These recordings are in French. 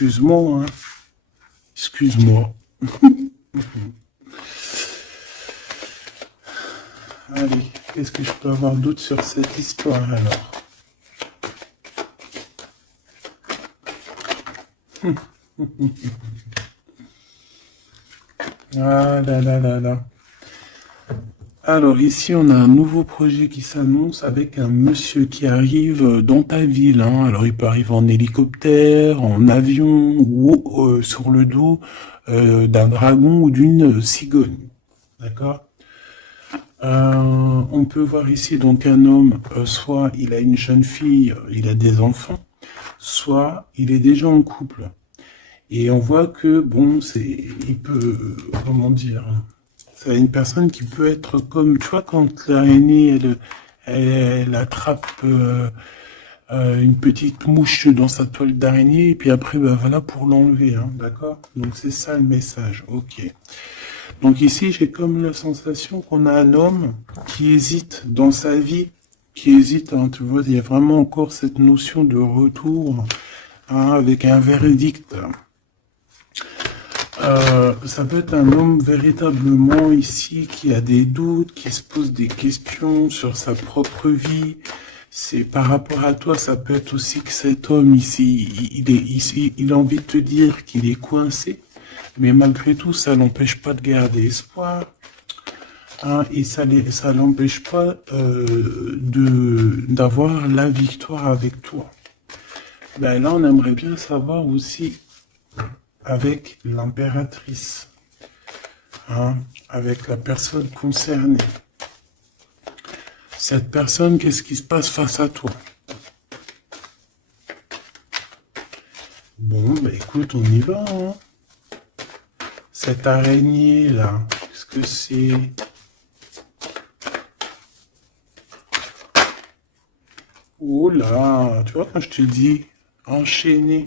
excuse-moi, hein. Excuse-moi. Allez, qu'est-ce que je peux avoir d'autre sur cette histoire alors? Ah là là là là. Alors ici, on a un nouveau projet qui s'annonce avec un monsieur qui arrive dans ta ville, hein. Alors il peut arriver en hélicoptère, en avion ou sur le dos d'un dragon ou d'une cigogne. D'accord? On peut voir ici donc un homme, soit il a une jeune fille, il a des enfants, soit il est déjà en couple. Et on voit que, bon, il peut, comment dire, c'est une personne qui peut être comme, tu vois, quand l'araignée, elle attrape une petite mouche dans sa toile d'araignée, et puis après, bah voilà, pour l'enlever, hein, d'accord? Donc c'est ça le message, ok. Donc ici, j'ai comme la sensation qu'on a un homme qui hésite dans sa vie, qui hésite, hein, tu vois, il y a vraiment encore cette notion de retour, hein, avec un verdict. Ça peut être un homme véritablement ici qui a des doutes, qui se pose des questions sur sa propre vie. C'est par rapport à toi, ça peut être aussi que cet homme ici, il a envie de te dire qu'il est coincé, mais malgré tout, ça l'empêche pas de garder espoir, hein, et ça l'empêche pas d'avoir la victoire avec toi. Ben là, on aimerait bien savoir aussi avec l'impératrice, hein, avec la personne concernée. Cette personne, qu'est-ce qui se passe face à toi? Bon, bah écoute, on y va, hein. Cette araignée-là, qu'est-ce que c'est? Oh là, tu vois quand je te dis enchaîné.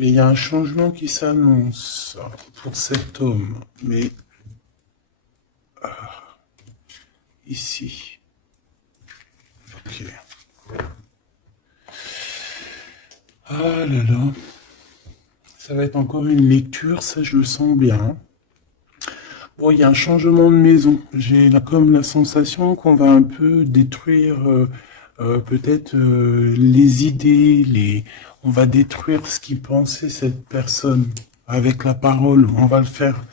Mais il y a un changement qui s'annonce pour cet homme. Mais ici. Ok. Ah là là. Ça va être encore une lecture, ça je le sens bien. Bon, il y a un changement de maison. J'ai comme la sensation qu'on va un peu détruire peut-être les idées, on va détruire ce qui pensait cette personne avec la parole. On va le faire.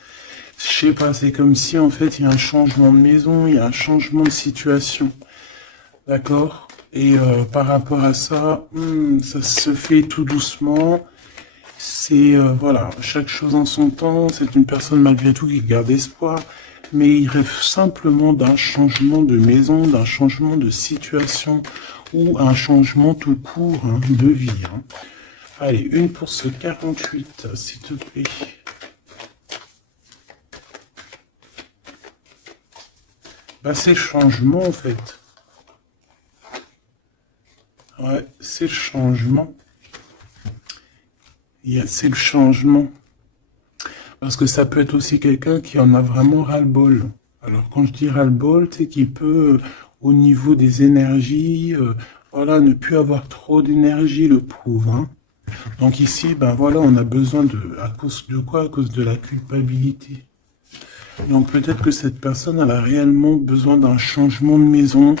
Je sais pas, c'est comme si en fait il y a un changement de maison, il y a un changement de situation. D'accord? Et par rapport à ça, ça se fait tout doucement. C'est, voilà, chaque chose en son temps. C'est une personne malgré tout qui garde espoir. Mais il rêve simplement d'un changement de maison, d'un changement de situation ou un changement tout court, hein, de vie, hein. Allez, une pour ce 48, s'il te plaît. Bah, c'est le changement, en fait. Ouais, c'est le changement. C'est le changement. Parce que ça peut être aussi quelqu'un qui en a vraiment ras-le-bol. Alors, quand je dis ras-le-bol, c'est qu'il peut, au niveau des énergies, voilà, ne plus avoir trop d'énergie, le pauvre, hein. Donc ici, ben voilà, on a besoin à cause de quoi? À cause de la culpabilité. Donc peut-être que cette personne, elle a réellement besoin d'un changement de maison.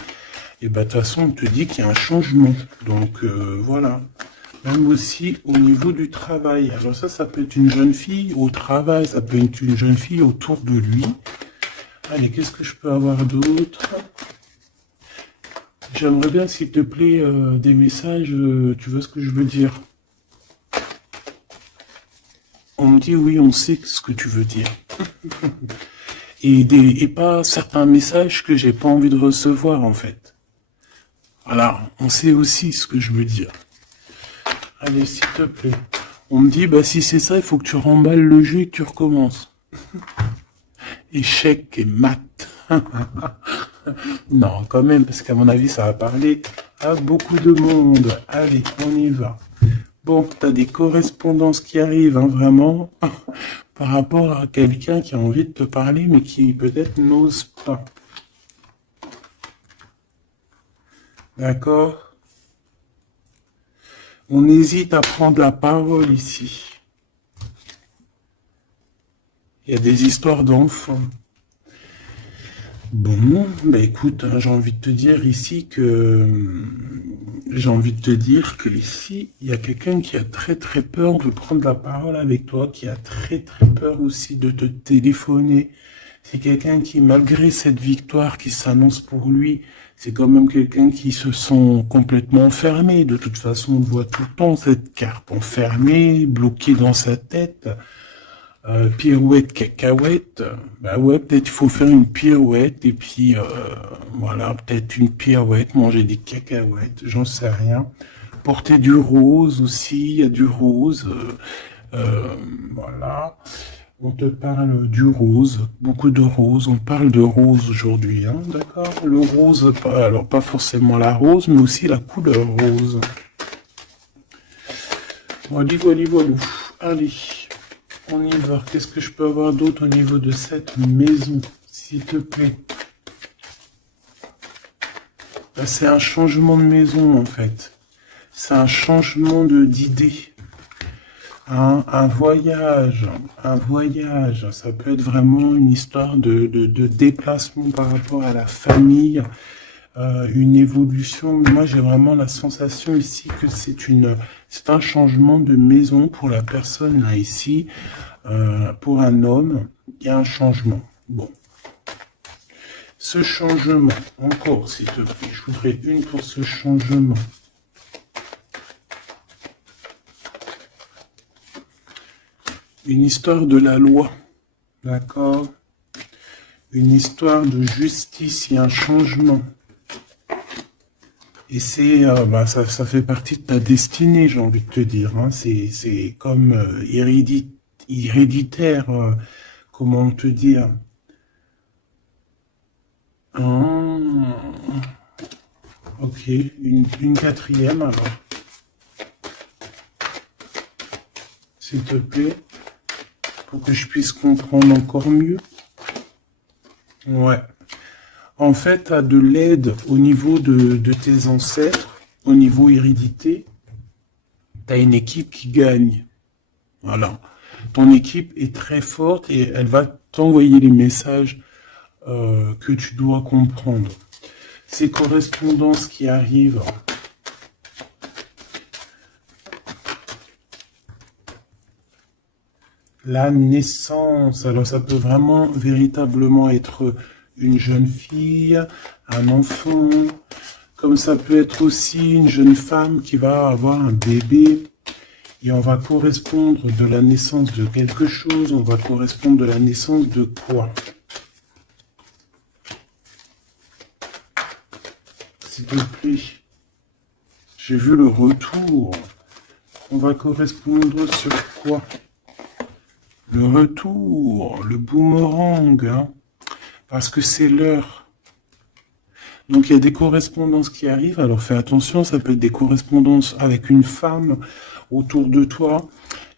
Et ben de toute façon, on te dit qu'il y a un changement. Donc voilà. Même aussi au niveau du travail. Alors ça peut être une jeune fille au travail, ça peut être une jeune fille autour de lui. Allez, qu'est-ce que je peux avoir d'autre? J'aimerais bien, s'il te plaît, des messages, tu vois ce que je veux dire? On me dit oui, on sait ce que tu veux dire. Et pas certains messages que j'ai pas envie de recevoir, en fait. Voilà, on sait aussi ce que je veux dire. Allez, s'il te plaît. On me dit, bah si c'est ça, il faut que tu remballes le jeu et que tu recommences. Échec et mat. Non, quand même, parce qu'à mon avis, ça va parler à beaucoup de monde. Allez, on y va. Bon, t'as des correspondances qui arrivent, hein, vraiment, par rapport à quelqu'un qui a envie de te parler, mais qui peut-être n'ose pas. D'accord? On hésite à prendre la parole ici. Il y a des histoires d'enfants. Bon, bah écoute, hein, j'ai envie de te dire ici ici, il y a quelqu'un qui a très très peur de prendre la parole avec toi, qui a très très peur aussi de te téléphoner. C'est quelqu'un qui, malgré cette victoire qui s'annonce pour lui, c'est quand même quelqu'un qui se sent complètement enfermé. De toute façon, on voit tout le temps cette carte enfermée, bloquée dans sa tête. Pirouette, cacahuète, bah ouais, peut-être il faut faire une pirouette, et puis voilà, peut-être une pirouette, manger des cacahuètes, j'en sais rien. Porter du rose aussi, il y a du rose, voilà. On te parle du rose, beaucoup de rose, on parle de rose aujourd'hui, hein, d'accord? Le rose, alors pas forcément la rose, mais aussi la couleur rose. Voilà, voilà, voilà. Allez. On y va. Qu'est-ce que je peux avoir d'autre au niveau de cette maison, s'il te plaît? C'est un changement de maison, en fait. C'est un changement d'idée. Un voyage. Un voyage. Ça peut être vraiment une histoire de déplacement par rapport à la famille. Une évolution. Moi, j'ai vraiment la sensation ici que c'est un changement de maison pour la personne là ici. Pour un homme, il y a un changement. Bon. Ce changement, encore s'il te plaît, je voudrais une pour ce changement. Une histoire de la loi. D'accord? Une histoire de justice, il y a un changement. Et c'est, ça fait partie de ta destinée, j'ai envie de te dire. Hein. C'est comme héréditaire, comment te dire. Ok, une quatrième alors. S'il te plaît, pour que je puisse comprendre encore mieux. Ouais. En fait, tu as de l'aide au niveau de tes ancêtres, au niveau hérédité. Tu as une équipe qui gagne. Voilà. Ton équipe est très forte et elle va t'envoyer les messages que tu dois comprendre. Ces correspondances qui arrivent. La naissance. Alors ça peut vraiment véritablement être une jeune fille, un enfant, comme ça peut être aussi une jeune femme qui va avoir un bébé, et on va correspondre de la naissance de quelque chose, on va correspondre de la naissance de quoi? S'il te plaît, j'ai vu le retour, on va correspondre sur quoi? Le retour, le boomerang, hein, parce que c'est l'heure. Donc il y a des correspondances qui arrivent, alors fais attention, ça peut être des correspondances avec une femme autour de toi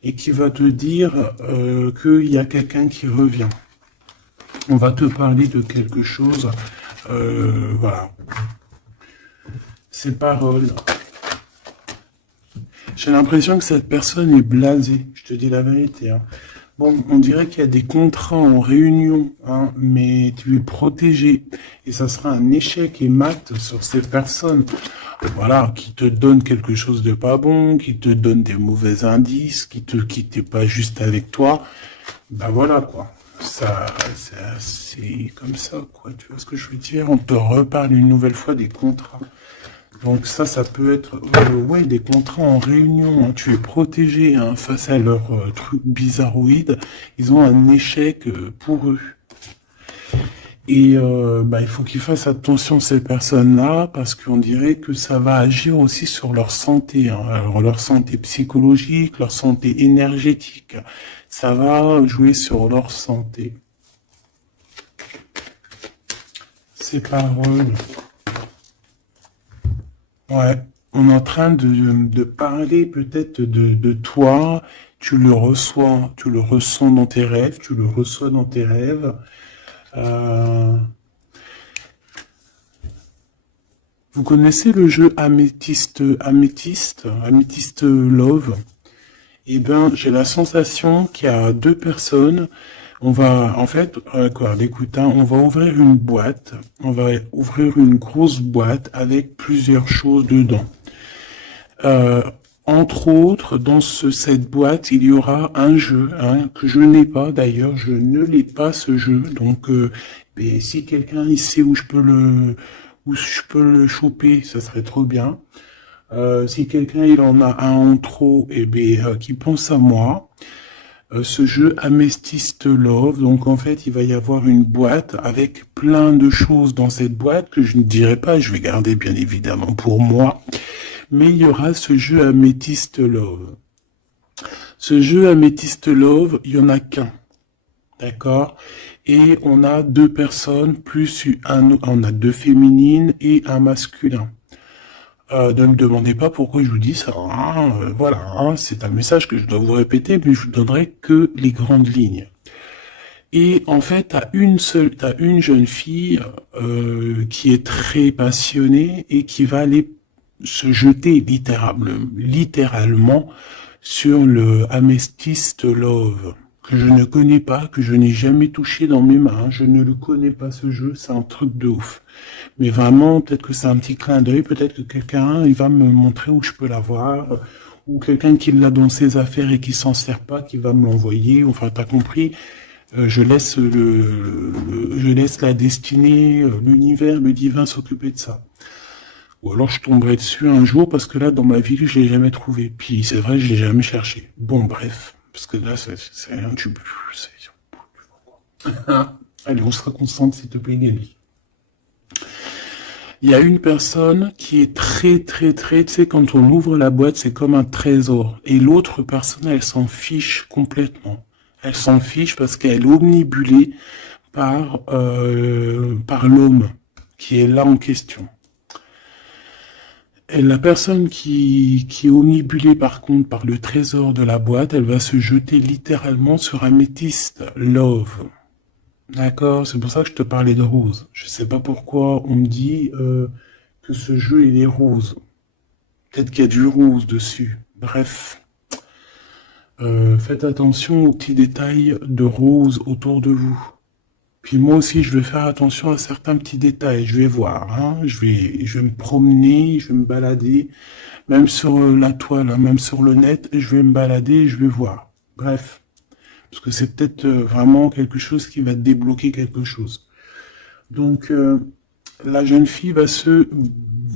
et qui va te dire qu'il y a quelqu'un qui revient. On va te parler de quelque chose, voilà. Ces paroles. J'ai l'impression que cette personne est blasée, je te dis la vérité, hein. Bon, on dirait qu'il y a des contrats en réunion, hein, mais tu es protégé. Et ça sera un échec et mat sur ces personnes, voilà, qui te donnent quelque chose de pas bon, qui te donnent des mauvais indices, qui te quittent pas juste avec toi. Ben voilà, quoi. Ça, c'est comme ça, quoi. Tu vois ce que je veux dire? On te reparle une nouvelle fois des contrats. Donc ça peut être ouais, des contrats en réunion, hein. Tu es protégé, hein, face à leurs trucs bizarroïdes. Ils ont un échec pour eux. Et il faut qu'ils fassent attention ces personnes-là, parce qu'on dirait que ça va agir aussi sur leur santé, hein. Alors leur santé psychologique, leur santé énergétique. Ça va jouer sur leur santé. Ces paroles. Ouais, on est en train de parler peut-être de toi, tu le ressens dans tes rêves, tu le reçois dans tes rêves. Vous connaissez le jeu Améthyste Love? Eh ben, j'ai la sensation qu'il y a deux personnes. On va, en fait, écoute, hein, on va ouvrir une boîte. On va ouvrir une grosse boîte avec plusieurs choses dedans. Euh, Entre autres, dans cette boîte, il y aura un jeu, hein, que je n'ai pas d'ailleurs. Je ne l'ai pas ce jeu. Donc, mais si quelqu'un il sait où je peux le choper, ça serait trop bien. Si quelqu'un il en a un en trop, eh bien, qui pense à moi. Ce jeu Amethyst Love, donc en fait il va y avoir une boîte avec plein de choses dans cette boîte que je ne dirai pas, je vais garder bien évidemment pour moi, mais il y aura ce jeu Amethyst Love. Ce jeu Amethyst Love, il y en a qu'un, d'accord? Et on a deux personnes plus on a deux féminines et un masculin. Ne me demandez pas pourquoi je vous dis ça. Hein, voilà, hein, c'est un message que je dois vous répéter, mais je vous donnerai que les grandes lignes. Et en fait, t'as une jeune fille qui est très passionnée et qui va aller se jeter littéralement sur le Amethyst Love, que je ne connais pas, que je n'ai jamais touché dans mes mains. Je ne le connais pas ce jeu, c'est un truc de ouf. Mais vraiment, peut-être que c'est un petit clin d'œil, peut-être que quelqu'un, il va me montrer où je peux l'avoir, ou quelqu'un qui l'a dans ses affaires et qui s'en sert pas, qui va me l'envoyer. Enfin, t'as compris. Je laisse je laisse la destinée, l'univers, le divin s'occuper de ça. Ou alors je tomberai dessus un jour parce que là, dans ma vie, je l'ai jamais trouvé. Puis c'est vrai, je l'ai jamais cherché. Bon, bref, parce que là, c'est un tube. Allez, on se concentre, s'il te plaît, Gabi. Il y a une personne qui est très, tu sais, quand on ouvre la boîte, c'est comme un trésor. Et l'autre personne, elle s'en fiche complètement. Elle s'en fiche parce qu'elle est omnibulée par l'homme qui est là en question. Et la personne qui est omnibulée par contre par le trésor de la boîte, elle va se jeter littéralement sur Amethyst Love. D'accord, c'est pour ça que je te parlais de rose. Je sais pas pourquoi on me dit que ce jeu il est rose. Peut-être qu'il y a du rose dessus. Bref, faites attention aux petits détails de rose autour de vous. Puis moi aussi, je vais faire attention à certains petits détails. Je vais voir, hein. Je vais me promener, je vais me balader, même sur la toile, hein, même sur le net, je vais me balader, et je vais voir. Bref. Parce que c'est peut-être vraiment quelque chose qui va débloquer quelque chose. Donc, la jeune fille va se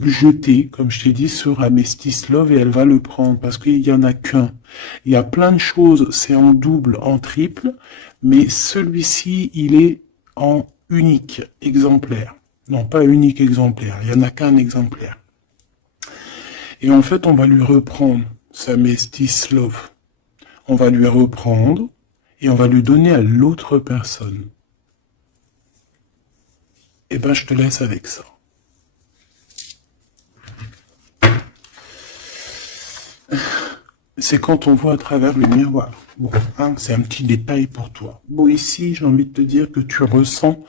jeter, comme je t'ai dit, sur Amethyst Love et elle va le prendre parce qu'il n'y en a qu'un. Il y a plein de choses, c'est en double, en triple, mais celui-ci, il est en unique exemplaire. Non, pas unique exemplaire, il n'y en a qu'un exemplaire. Et en fait, on va lui reprendre sa Amethyst Love. On va lui reprendre et on va lui donner à l'autre personne. Eh ben, je te laisse avec ça. C'est quand on voit à travers le miroir. Bon, hein, c'est un petit détail pour toi. Bon, ici, j'ai envie de te dire que tu ressens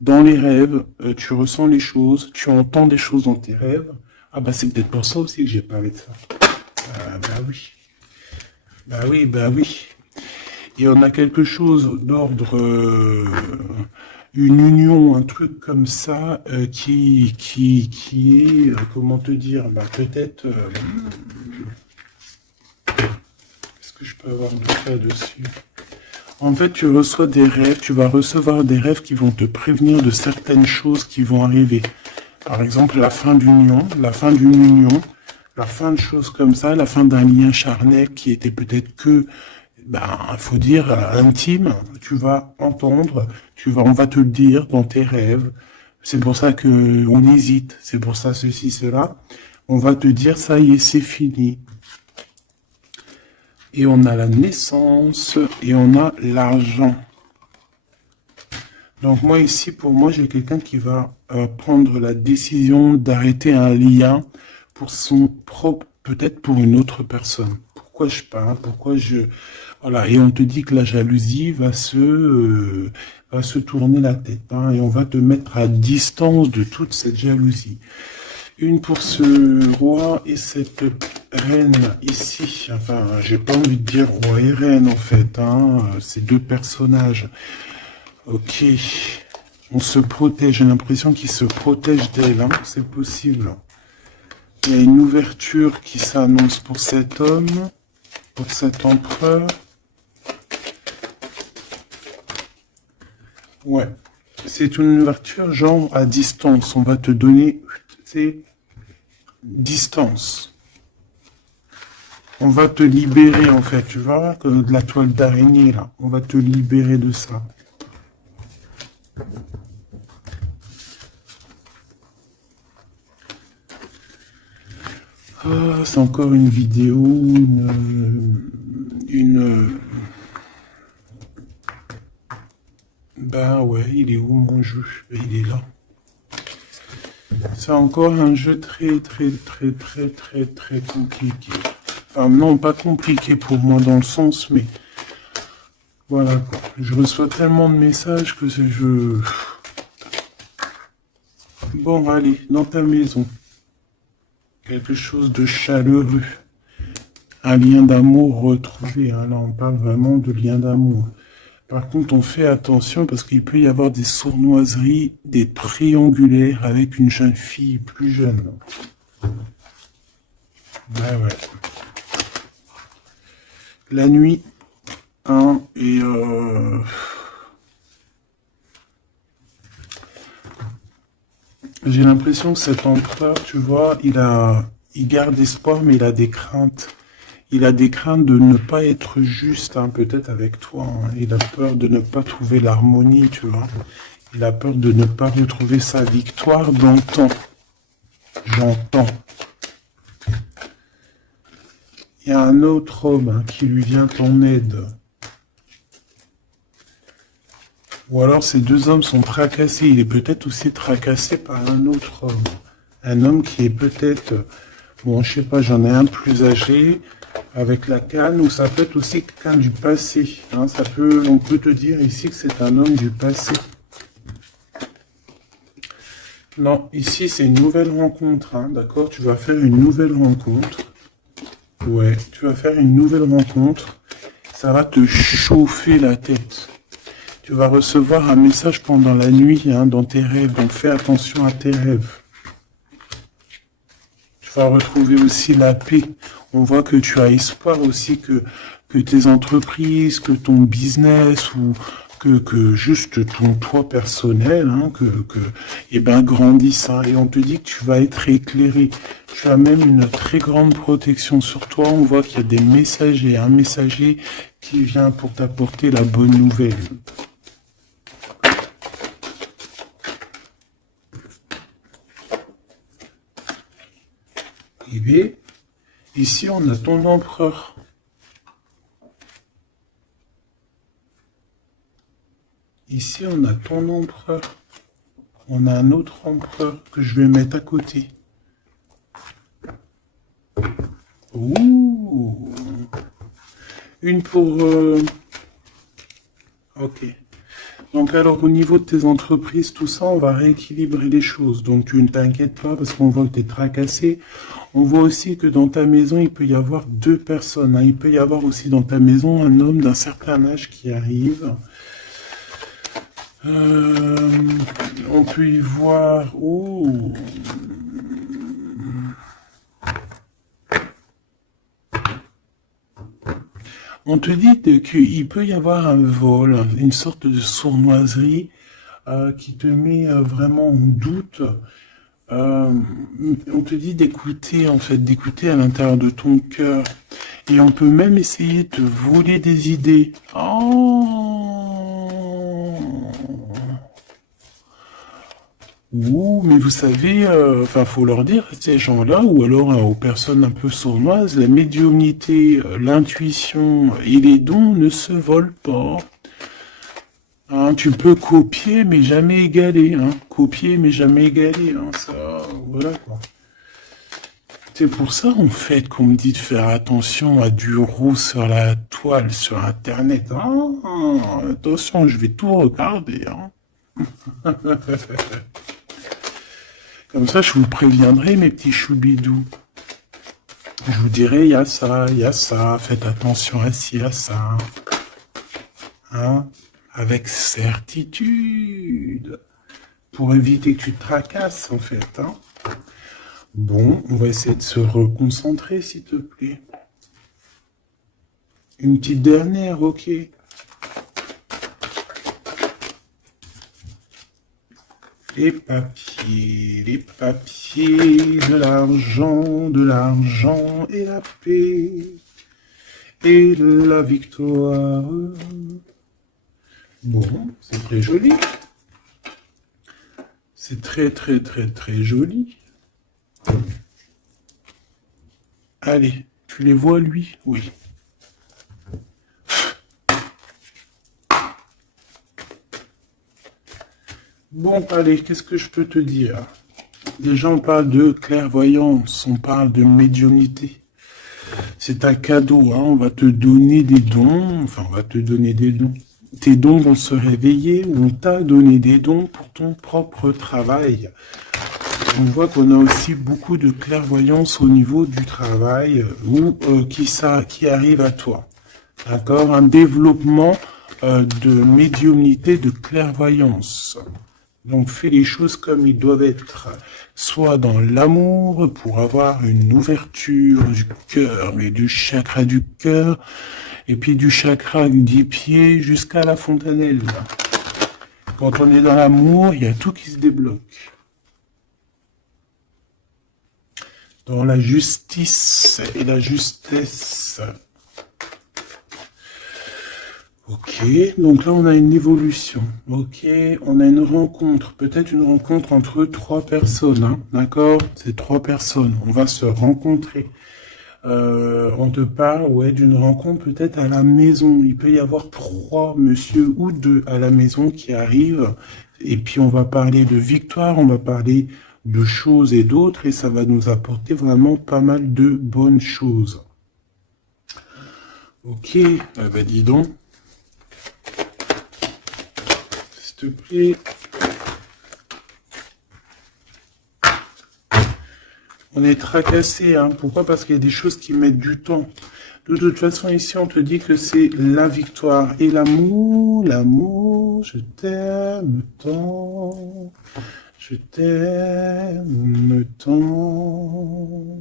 dans les rêves, tu ressens les choses, tu entends des choses dans tes rêves. Ah bah c'est peut-être pour ça aussi que j'ai parlé de ça. Ah bah oui. Bah oui, bah oui. Et on a quelque chose d'ordre, une union, un truc comme ça, qui est, comment te dire, bah peut-être, qu'est-ce que je peux avoir de ça dessus? En fait, tu reçois des rêves, tu vas recevoir des rêves qui vont te prévenir de certaines choses qui vont arriver. Par exemple, la fin d'une union, la fin de choses comme ça, la fin d'un lien charnel qui était peut-être que faut dire, intime, tu vas entendre, on va te le dire dans tes rêves. C'est pour ça que on hésite, c'est pour ça ceci, cela. On va te dire, ça y est, c'est fini. Et on a la naissance, et on a l'argent. Donc moi ici, pour moi, j'ai quelqu'un qui va prendre la décision d'arrêter un lien pour son propre, peut-être pour une autre personne. Pourquoi je parle, voilà, et on te dit que la jalousie va se tourner la tête, hein, et on va te mettre à distance de toute cette jalousie. Une pour ce roi et cette reine ici. Enfin, j'ai pas envie de dire roi et reine en fait. Hein. Ces deux personnages. Ok. On se protège. J'ai l'impression qu'ils se protègent d'elle. Hein. C'est possible. Il y a une ouverture qui s'annonce pour cet homme. Pour cet empereur. Ouais. C'est une ouverture genre à distance. On va te donner... C'est distance. On va te libérer en fait, tu vois, de la toile d'araignée là. On va te libérer de ça. Ah, c'est encore une vidéo, Ben ouais, il est où mon jeu? Il est là. C'est encore un jeu très compliqué. Enfin non, pas compliqué pour moi dans le sens, mais voilà quoi. Je reçois tellement de messages que je... Bon, allez, dans ta maison. Quelque chose de chaleureux. Un lien d'amour retrouvé. Hein. Là, on parle vraiment de lien d'amour. Par contre, on fait attention parce qu'il peut y avoir des sournoiseries, des triangulaires avec une jeune fille plus jeune. Ouais, ouais. La nuit, hein, et j'ai l'impression que cet empereur, tu vois, il garde espoir, mais il a des craintes. Il a des craintes de ne pas être juste, hein, peut-être avec toi. Hein. Il a peur de ne pas trouver l'harmonie, tu vois. Il a peur de ne pas retrouver sa victoire dans le temps. J'entends. Il y a un autre homme hein, qui lui vient en aide. Ou alors ces deux hommes sont tracassés. Il est peut-être aussi tracassé par un autre homme. Un homme qui est peut-être... Bon, je sais pas, j'en ai un plus âgé, avec la canne, ou ça peut être aussi quelqu'un du passé. Hein, on peut te dire ici que c'est un homme du passé. Non, ici c'est une nouvelle rencontre, hein, d'accord? Tu vas faire une nouvelle rencontre. Ouais, tu vas faire une nouvelle rencontre. Ça va te chauffer la tête. Tu vas recevoir un message pendant la nuit, hein, dans tes rêves. Donc fais attention à tes rêves. Tu vas retrouver aussi la paix. On voit que tu as espoir aussi que tes entreprises, que ton business ou que juste ton toi personnel, hein, eh ben, grandisse. Hein, et on te dit que tu vas être éclairé. Tu as même une très grande protection sur toi. On voit qu'il y a des messagers, un messager qui vient pour t'apporter la bonne nouvelle. Eh bien, ici on a ton empereur. Ici on a ton empereur. On a un autre empereur que je vais mettre à côté. Ouh. Une pour... Ok. Donc alors au niveau de tes entreprises, tout ça, on va rééquilibrer les choses. Donc tu ne t'inquiètes pas parce qu'on voit que tu es tracassé. On voit aussi que dans ta maison, il peut y avoir deux personnes. Hein. Il peut y avoir aussi dans ta maison un homme d'un certain âge qui arrive. On peut y voir... Oh. On te dit qu'il peut y avoir un vol, une sorte de sournoiserie qui te met vraiment en doute. On te dit d'écouter, en fait, d'écouter à l'intérieur de ton cœur. Et on peut même essayer de te voler des idées. Oh. Ouh, mais vous savez, enfin, faut leur dire, ces gens-là, ou alors aux personnes un peu sournoises, la médiumnité, l'intuition et les dons ne se volent pas. Hein, tu peux copier, mais jamais égaler. Hein. Copier, mais jamais égaler. Hein. Ça, voilà quoi. C'est pour ça, en fait, qu'on me dit de faire attention à du roux sur la toile, sur Internet. Ah, attention, je vais tout regarder. Hein. Comme ça, je vous préviendrai, mes petits choubidous. Je vous dirai, il y a ça, faites attention à ci, à ça. Hein? Avec certitude. Pour éviter que tu te tracasses, en fait. Hein? Bon, on va essayer de se reconcentrer, s'il te plaît. Une petite dernière, ok. Les papiers, de l'argent et la paix et la victoire. Bon, c'est très joli. C'est très, très, très, très joli. Allez, tu les vois, lui? Oui. Bon, allez, qu'est-ce que je peux te dire? Déjà, on parle de clairvoyance, on parle de médiumnité. C'est un cadeau, hein, on va te donner des dons, enfin, on va te donner des dons. Tes dons vont se réveiller, ou on t'a donné des dons pour ton propre travail. On voit qu'on a aussi beaucoup de clairvoyance au niveau du travail, ou qui arrive à toi. D'accord? Un développement de médiumnité, de clairvoyance. Donc, fais les choses comme ils doivent être. Soit dans l'amour, pour avoir une ouverture du cœur, mais du chakra du cœur, et puis du chakra du pied jusqu'à la fontanelle. Quand on est dans l'amour, il y a tout qui se débloque. Dans la justice et la justesse. Ok, donc là on a une évolution. Ok, on a une rencontre, peut-être une rencontre entre 3 personnes, hein, d'accord? C'est 3 personnes, on va se rencontrer. On te parle, ouais, d'une rencontre peut-être à la maison. Il peut y avoir 3 monsieur ou 2 à la maison qui arrivent. Et puis on va parler de victoire, on va parler de choses et d'autres, et ça va nous apporter vraiment pas mal de bonnes choses. Ok, bah dis donc. S'il te plaît. On est tracassé, hein. Pourquoi? Parce qu'il y a des choses qui mettent du temps. De toute façon, ici, on te dit que c'est la victoire et l'amour. L'amour, je t'aime tant. Je t'aime tant.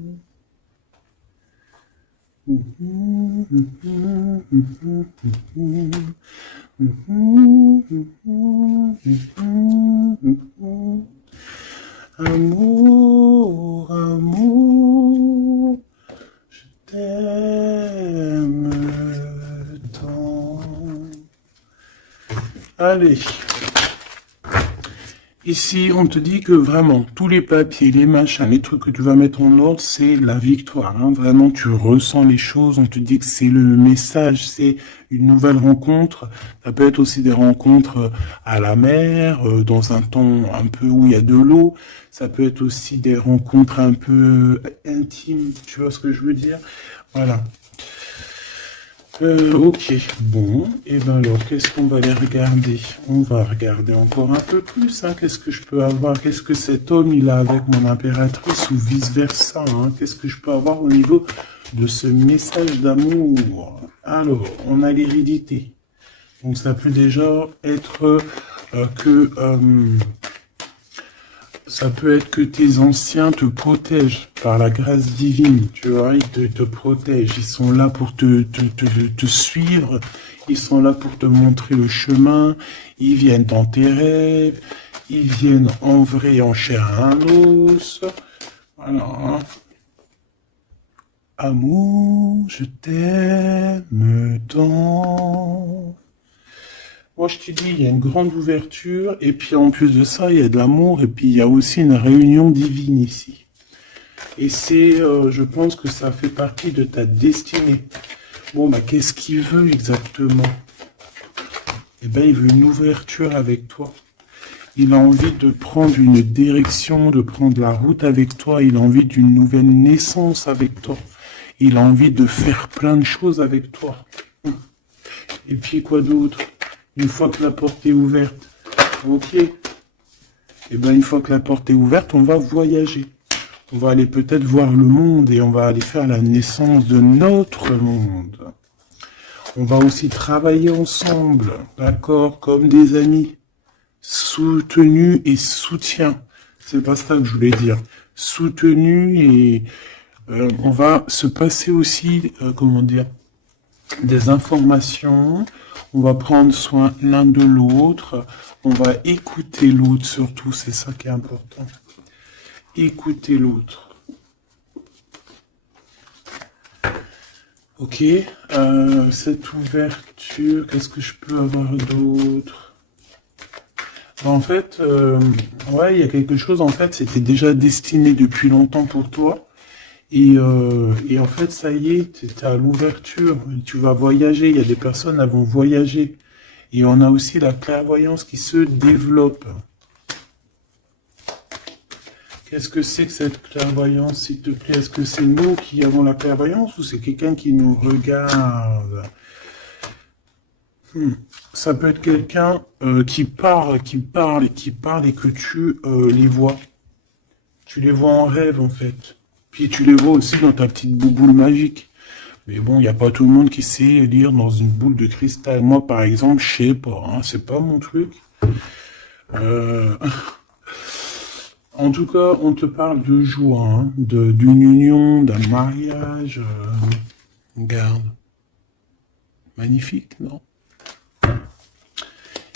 Amour, amour, je t'aime tant. Allez. Ici, on te dit que vraiment, tous les papiers, les machins, les trucs que tu vas mettre en ordre, c'est la victoire. Hein. Vraiment, tu ressens les choses, on te dit que c'est le message, c'est une nouvelle rencontre. Ça peut être aussi des rencontres à la mer, dans un temps un peu où il y a de l'eau. Ça peut être aussi des rencontres un peu intimes, tu vois ce que je veux dire? Voilà. Ok, bon, et ben alors, qu'est-ce qu'on va aller regarder? On va regarder encore un peu plus, hein. Qu'est-ce que je peux avoir? Qu'est-ce que cet homme, il a avec mon impératrice ou vice-versa, hein? Qu'est-ce que je peux avoir au niveau de ce message d'amour? Alors, on a l'hérédité. Donc, ça peut déjà être ça peut être que tes anciens te protègent par la grâce divine, tu vois, ils te protègent, ils sont là pour te suivre, ils sont là pour te montrer le chemin, ils viennent dans tes rêves, ils viennent en vrai, en chair à un os, voilà. Amour, je t'aime tant. Moi, je te dis, il y a une grande ouverture, et puis en plus de ça, il y a de l'amour, et puis il y a aussi une réunion divine ici. Et c'est, je pense que ça fait partie de ta destinée. Bon, bah, qu'est-ce qu'il veut exactement? Eh ben, il veut une ouverture avec toi. Il a envie de prendre une direction, de prendre la route avec toi. Il a envie d'une nouvelle naissance avec toi. Il a envie de faire plein de choses avec toi. Et puis, quoi d'autre? Une fois que la porte est ouverte. Ok. Et ben une fois que la porte est ouverte, on va voyager. On va aller peut-être voir le monde et on va aller faire la naissance de notre monde. On va aussi travailler ensemble, d'accord, comme des amis, soutenus et soutien. C'est pas ça que je voulais dire. Soutenus et on va se passer aussi, comment dire, des informations. On va prendre soin l'un de l'autre. On va écouter l'autre surtout, c'est ça qui est important. Écouter l'autre. Ok, cette ouverture, qu'est-ce que je peux avoir d'autre? En fait, ouais, il y a quelque chose, en fait, c'était déjà destiné depuis longtemps pour toi. Et en fait, ça y est, tu es à l'ouverture, tu vas voyager, il y a des personnes qui vont voyager. Et on a aussi la clairvoyance qui se développe. Qu'est-ce que c'est que cette clairvoyance, s'il te plaît? Est-ce que c'est nous qui avons la clairvoyance ou c'est quelqu'un qui nous regarde? Ça peut être quelqu'un qui parle et que tu les vois. Tu les vois en rêve en fait. Puis tu les vois aussi dans ta petite bouboule magique. Mais bon, il n'y a pas tout le monde qui sait lire dans une boule de cristal. Moi, par exemple, je sais pas, hein, c'est pas mon truc. Euh, En tout cas, on te parle de joie, hein, d'une union, d'un mariage. Regarde. Magnifique, non?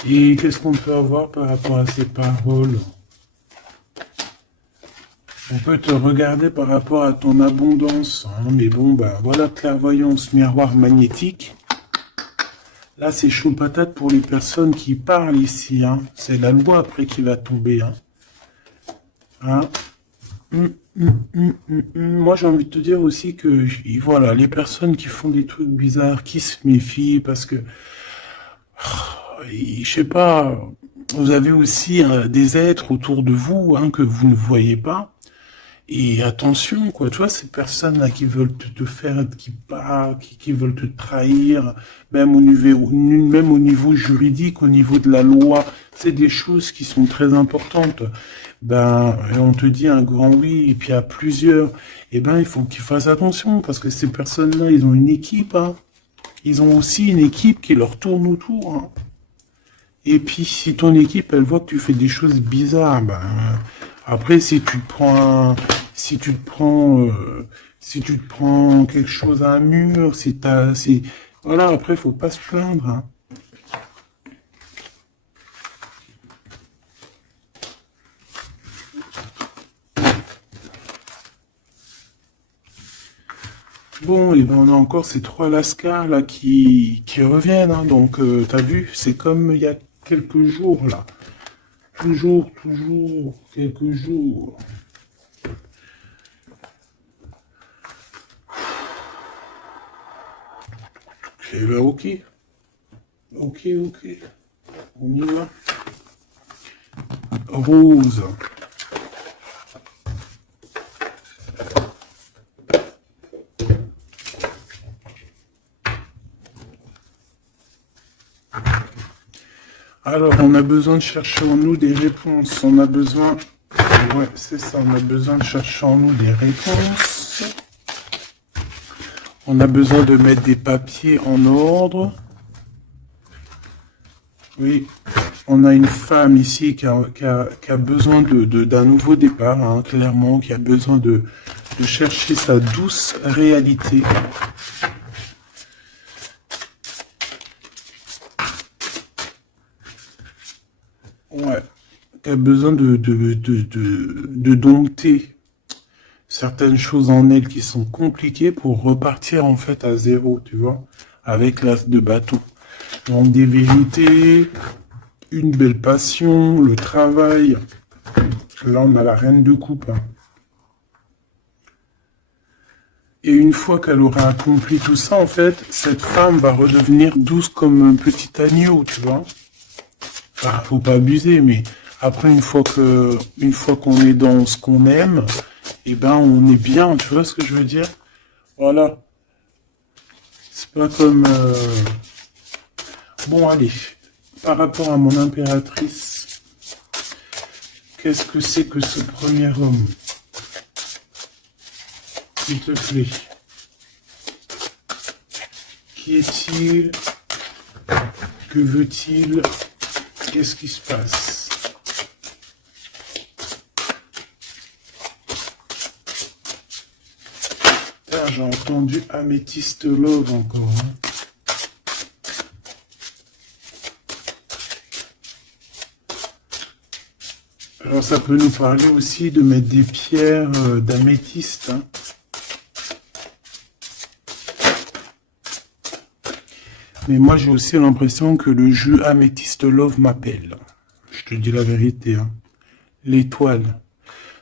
Et qu'est-ce qu'on peut avoir par rapport à ces paroles? On peut te regarder par rapport à ton abondance, hein, mais bon, bah voilà, clairvoyance, miroir magnétique. Là, c'est chaud patate pour les personnes qui parlent ici, hein. C'est la loi après qui va tomber, hein. Hein. Moi, j'ai envie de te dire aussi que, voilà, les personnes qui font des trucs bizarres, qui se méfient, parce que, je sais pas, vous avez aussi des êtres autour de vous, hein, que vous ne voyez pas. Et attention, quoi, tu vois, ces personnes-là qui veulent te faire, qui parlent, qui veulent te trahir, même au niveau juridique, au niveau de la loi, c'est des choses qui sont très importantes. Ben, on te dit un grand oui, et puis à plusieurs, eh ben, il faut qu'ils fassent attention, parce que ces personnes-là, ils ont une équipe, hein. Ils ont aussi une équipe qui leur tourne autour, hein. Et puis, si ton équipe, elle voit que tu fais des choses bizarres, ben, après, si tu te prends quelque chose à un mur, voilà, après, faut pas se plaindre, hein. Bon, et ben on a encore ces trois lascars là qui reviennent, hein. Donc, t'as vu, c'est comme il y a quelques jours là. Toujours, quelques jours. Eh ben ok, ok. On y va. Rose. Alors, on a besoin de chercher en nous des réponses. On a besoin... Ouais, c'est ça, on a besoin de chercher en nous des réponses. On a besoin de mettre des papiers en ordre. Oui, on a une femme ici qui a besoin d'un nouveau départ, hein, clairement, qui a besoin de chercher sa douce réalité. Ouais, qui a besoin de dompter certaines choses en elle qui sont compliquées pour repartir en fait à zéro, tu vois, avec l'as de bâton. Donc des vérités, une belle passion, le travail. Là, on a la reine de coupe, hein. Et une fois qu'elle aura accompli tout ça, en fait, cette femme va redevenir douce comme un petit agneau, tu vois. Enfin, faut pas abuser, mais après, une fois qu'on est dans ce qu'on aime, eh ben, on est bien, tu vois ce que je veux dire? Voilà. C'est pas comme... Bon, allez. Par rapport à mon impératrice, Qu'est-ce que c'est que ce premier homme? S'il te plaît. Qui est-il? Que veut-il? Qu'est-ce qui se passe? Ah, j'ai entendu Amethyst Love encore. Hein. Alors ça peut nous parler aussi de mettre des pierres d'améthyste. Hein. Mais moi j'ai aussi l'impression que le jeu Amethyst Love m'appelle. Je te dis la vérité. Hein. L'étoile.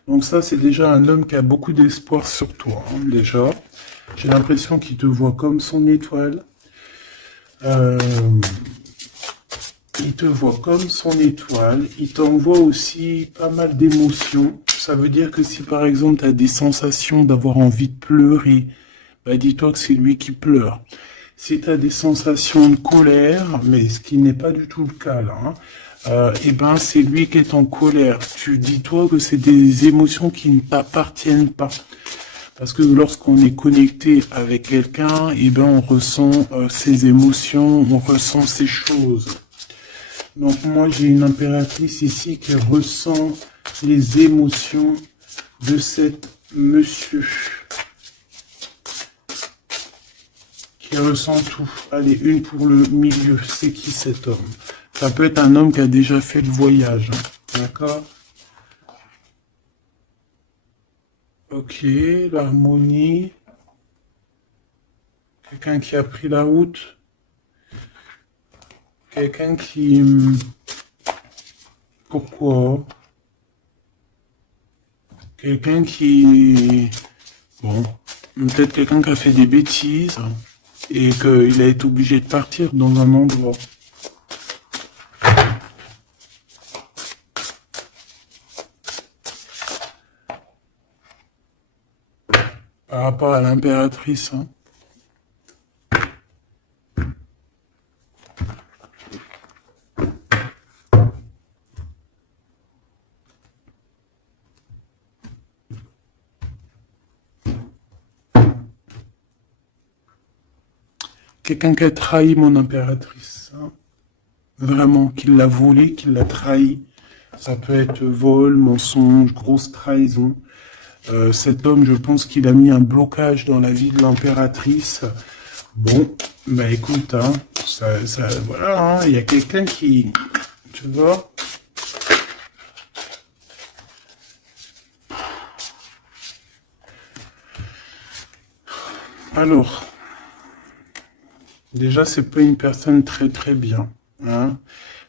Donc ça c'est déjà un homme qui a beaucoup d'espoir sur toi. Hein, déjà. J'ai l'impression qu'il te voit comme son étoile. Il te voit comme son étoile. Il t'envoie aussi pas mal d'émotions. Ça veut dire que si par exemple tu as des sensations d'avoir envie de pleurer, bah dis-toi que c'est lui qui pleure. Si tu as des sensations de colère, mais ce qui n'est pas du tout le cas là, hein, et ben c'est lui qui est en colère. Tu dis-toi que c'est des émotions qui ne t'appartiennent pas. Parce que lorsqu'on est connecté avec quelqu'un, et ben on ressent ses émotions, on ressent ses choses. Donc moi j'ai une impératrice ici qui ressent les émotions de cet monsieur. Qui ressent tout. Allez, une pour le milieu. C'est qui cet homme? Ça peut être un homme qui a déjà fait le voyage. Hein. D'accord? Ok, l'harmonie. Quelqu'un qui a pris la route. Quelqu'un qui... Pourquoi? Quelqu'un qui... Bon, peut-être quelqu'un qui a fait des bêtises et qu'il a été obligé de partir dans un endroit. Par rapport à l'impératrice, hein. Quelqu'un qui a trahi mon impératrice. Hein. Vraiment, qui l'a volé, qui l'a trahi. Ça peut être vol, mensonge, grosse trahison. Cet homme, je pense qu'il a mis un blocage dans la vie de l'impératrice. Bon, bah écoute, hein, voilà, hein, il y a quelqu'un qui... Tu vois? Alors... Déjà, c'est pas une personne très très bien. Hein.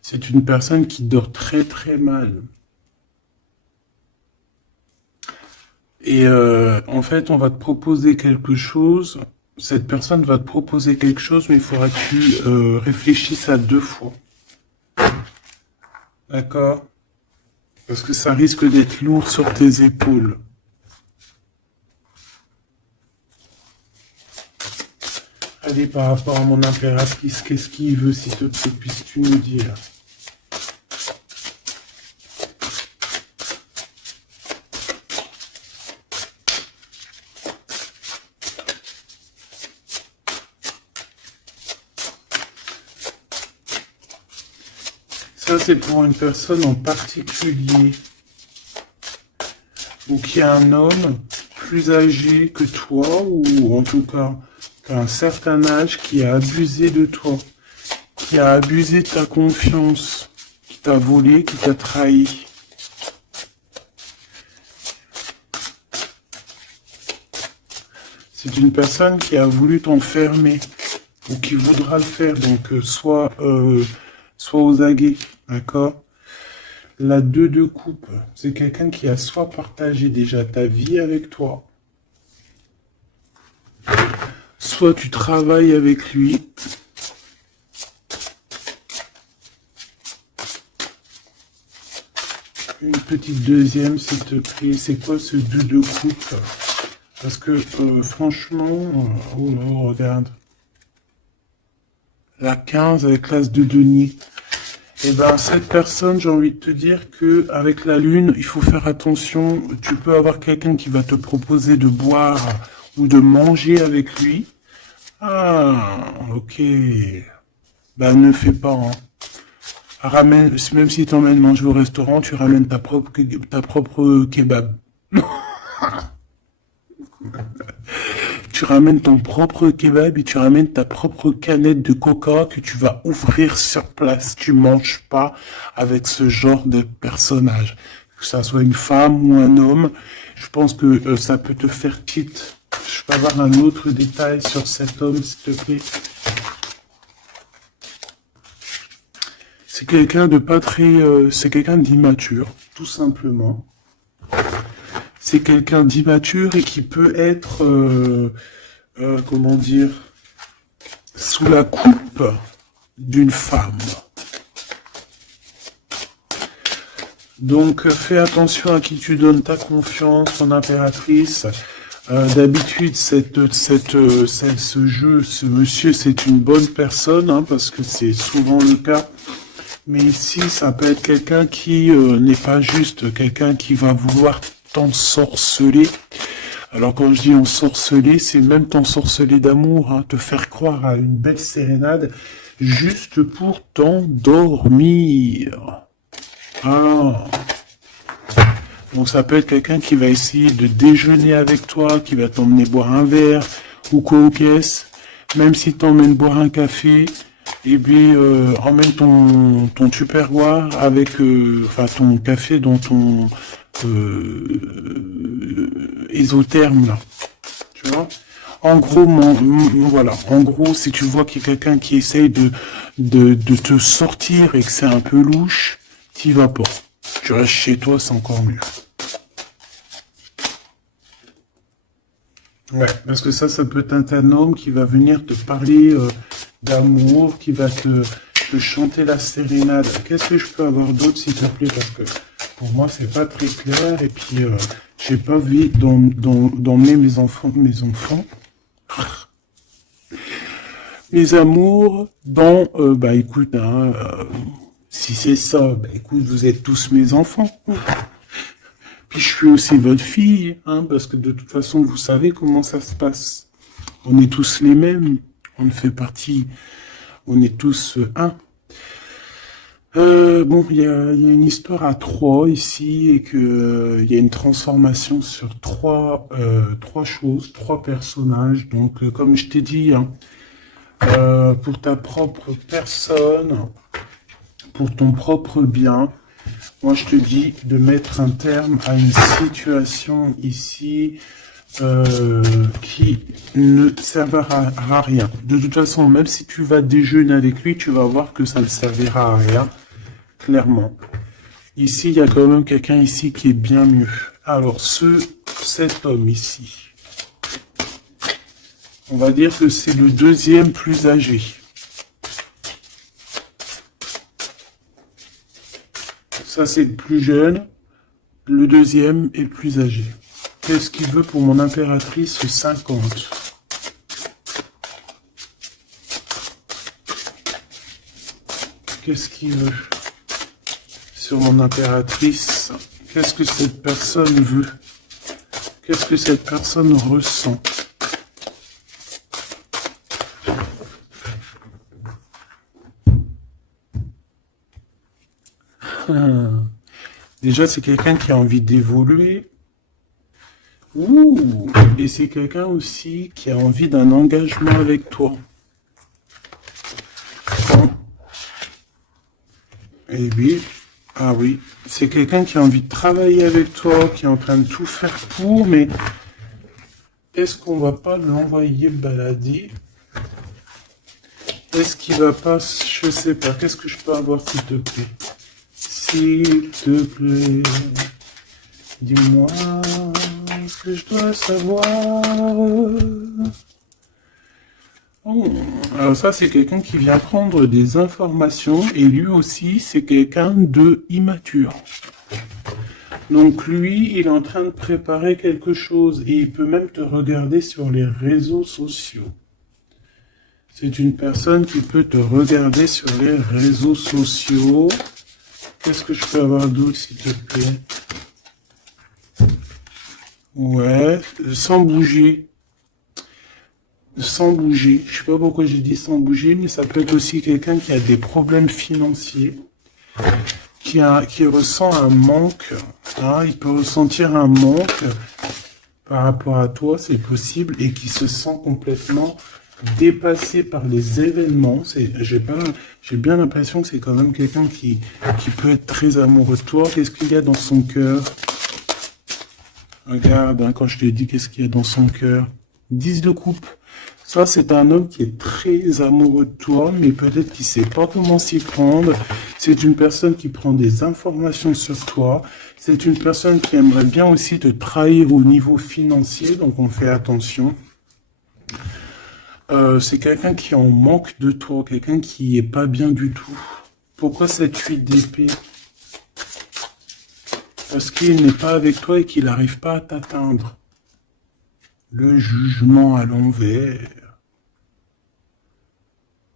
C'est une personne qui dort très très mal. Et en fait, on va te proposer quelque chose. Cette personne va te proposer quelque chose, mais il faudra que tu réfléchisses à 2 fois. D'accord? Parce que ça risque d'être lourd sur tes épaules. Allez, par rapport à mon impératrice, qu'est-ce qu'il veut, s'il te plaît, puisses-tu nous dire? Ça, c'est pour une personne en particulier. Ou qui est un homme plus âgé que toi, ou en tout cas... un certain âge qui a abusé de toi, qui a abusé de ta confiance, qui t'a volé, qui t'a trahi. C'est une personne qui a voulu t'enfermer, ou qui voudra le faire, donc soit aux aguets, d'accord? La 2 de coupe, c'est quelqu'un qui a soit partagé déjà ta vie avec toi, soit tu travailles avec lui. Une petite deuxième, s'il te plaît. C'est quoi ce 2 de coupe? Parce que, franchement... oh là, regarde. La 15 avec l'as de denier. Et ben cette personne, j'ai envie de te dire que avec la lune, il faut faire attention. Tu peux avoir quelqu'un qui va te proposer de boire ou de manger avec lui. Ah, ok. Ben ne fais pas, hein. Ramène, même si tu emmènes manger au restaurant, tu ramènes ta propre kebab. Tu ramènes ton propre kebab et tu ramènes ta propre canette de coca que tu vas ouvrir sur place. Tu manges pas avec ce genre de personnage. Que ça soit une femme ou un homme, je pense que ça peut te faire tilt. Je peux avoir un autre détail sur cet homme, s'il te plaît. C'est quelqu'un de pas très... c'est quelqu'un d'immature, tout simplement. C'est quelqu'un d'immature et qui peut être... comment dire, sous la coupe d'une femme. Donc fais attention à qui tu donnes ta confiance, ton impératrice. D'habitude, ce monsieur, c'est une bonne personne, hein, parce que c'est souvent le cas. Mais ici, ça peut être quelqu'un qui n'est pas juste, quelqu'un qui va vouloir t'ensorceler. Alors quand je dis ensorceler, c'est même t'ensorceler d'amour, hein, te faire croire à une belle sérénade, juste pour t'endormir. Ah. Donc ça peut être quelqu'un qui va essayer de déjeuner avec toi, qui va t'emmener boire un verre, ou quoi aux caisses, même si t'emmènes boire un café, et puis emmène ton tupperware avec, enfin ton café dans ton isotherme là, tu vois. En gros, voilà. En gros, si tu vois qu'il y a quelqu'un qui essaye de te sortir et que c'est un peu louche, t'y vas pas. Tu restes chez toi, c'est encore mieux. Ouais, parce que ça peut être un homme qui va venir te parler d'amour, qui va te chanter la sérénade. Qu'est-ce que je peux avoir d'autre, s'il te plaît? Parce que pour moi, c'est pas très clair. Et puis, j'ai pas envie d'emmener mes enfants, mes amours dans... bah écoute, hein, si c'est ça, bah écoute, vous êtes tous mes enfants. Puis je suis aussi votre fille, hein, parce que de toute façon, vous savez comment ça se passe. On est tous les mêmes. On fait partie... On est tous un. Bon, il y a une histoire à trois ici et que il y a une transformation sur trois choses, trois personnages. Donc, comme je t'ai dit, hein, pour ta propre personne, pour ton propre bien, moi je te dis de mettre un terme à une situation ici qui ne servira à rien. De toute façon, même si tu vas déjeuner avec lui, tu vas voir que ça ne servira à rien. Clairement. Ici, il y a quand même quelqu'un ici qui est bien mieux. Alors, cet homme ici, on va dire que c'est le deuxième plus âgé. Ça, c'est le plus jeune. Le deuxième est le plus âgé. Qu'est-ce qu'il veut pour mon impératrice 50? Qu'est-ce qu'il veut sur mon impératrice? Qu'est-ce que cette personne veut? Qu'est-ce que cette personne ressent? Déjà, c'est quelqu'un qui a envie d'évoluer. Ouh, et c'est quelqu'un aussi qui a envie d'un engagement avec toi. Et oui, ah oui, c'est quelqu'un qui a envie de travailler avec toi, qui est en train de tout faire pour, mais est-ce qu'on va pas l'envoyer balader? Est-ce qu'il va pas, je sais pas, qu'est-ce que je peux avoir, s'il te plaît? S'il te plaît, dis-moi ce que je dois savoir. Oh, alors ça, c'est quelqu'un qui vient prendre des informations et lui aussi, c'est quelqu'un de immature. Donc lui, il est en train de préparer quelque chose et il peut même te regarder sur les réseaux sociaux. C'est une personne qui peut te regarder sur les réseaux sociaux. Qu'est-ce que je peux avoir d'autre, s'il te plaît? Ouais, sans bouger. Sans bouger. Je sais pas pourquoi j'ai dit sans bouger, mais ça peut être aussi quelqu'un qui a des problèmes financiers, qui ressent un manque. Hein, il peut ressentir un manque par rapport à toi, c'est possible, et qui se sent complètement dépassé par les événements. J'ai bien l'impression que c'est quand même quelqu'un qui peut être très amoureux de toi. Qu'est-ce qu'il y a dans son cœur? Regarde, hein, quand je te dis qu'est-ce qu'il y a dans son cœur. 10 de coupe. Ça, c'est un homme qui est très amoureux de toi, mais peut-être qu'il sait pas comment s'y prendre. C'est une personne qui prend des informations sur toi. C'est une personne qui aimerait bien aussi te trahir au niveau financier, donc on fait attention. C'est quelqu'un qui en manque de toi, quelqu'un qui est pas bien du tout. Pourquoi cette 8 d'épée? Parce qu'il n'est pas avec toi et qu'il n'arrive pas à t'atteindre. Le jugement à l'envers.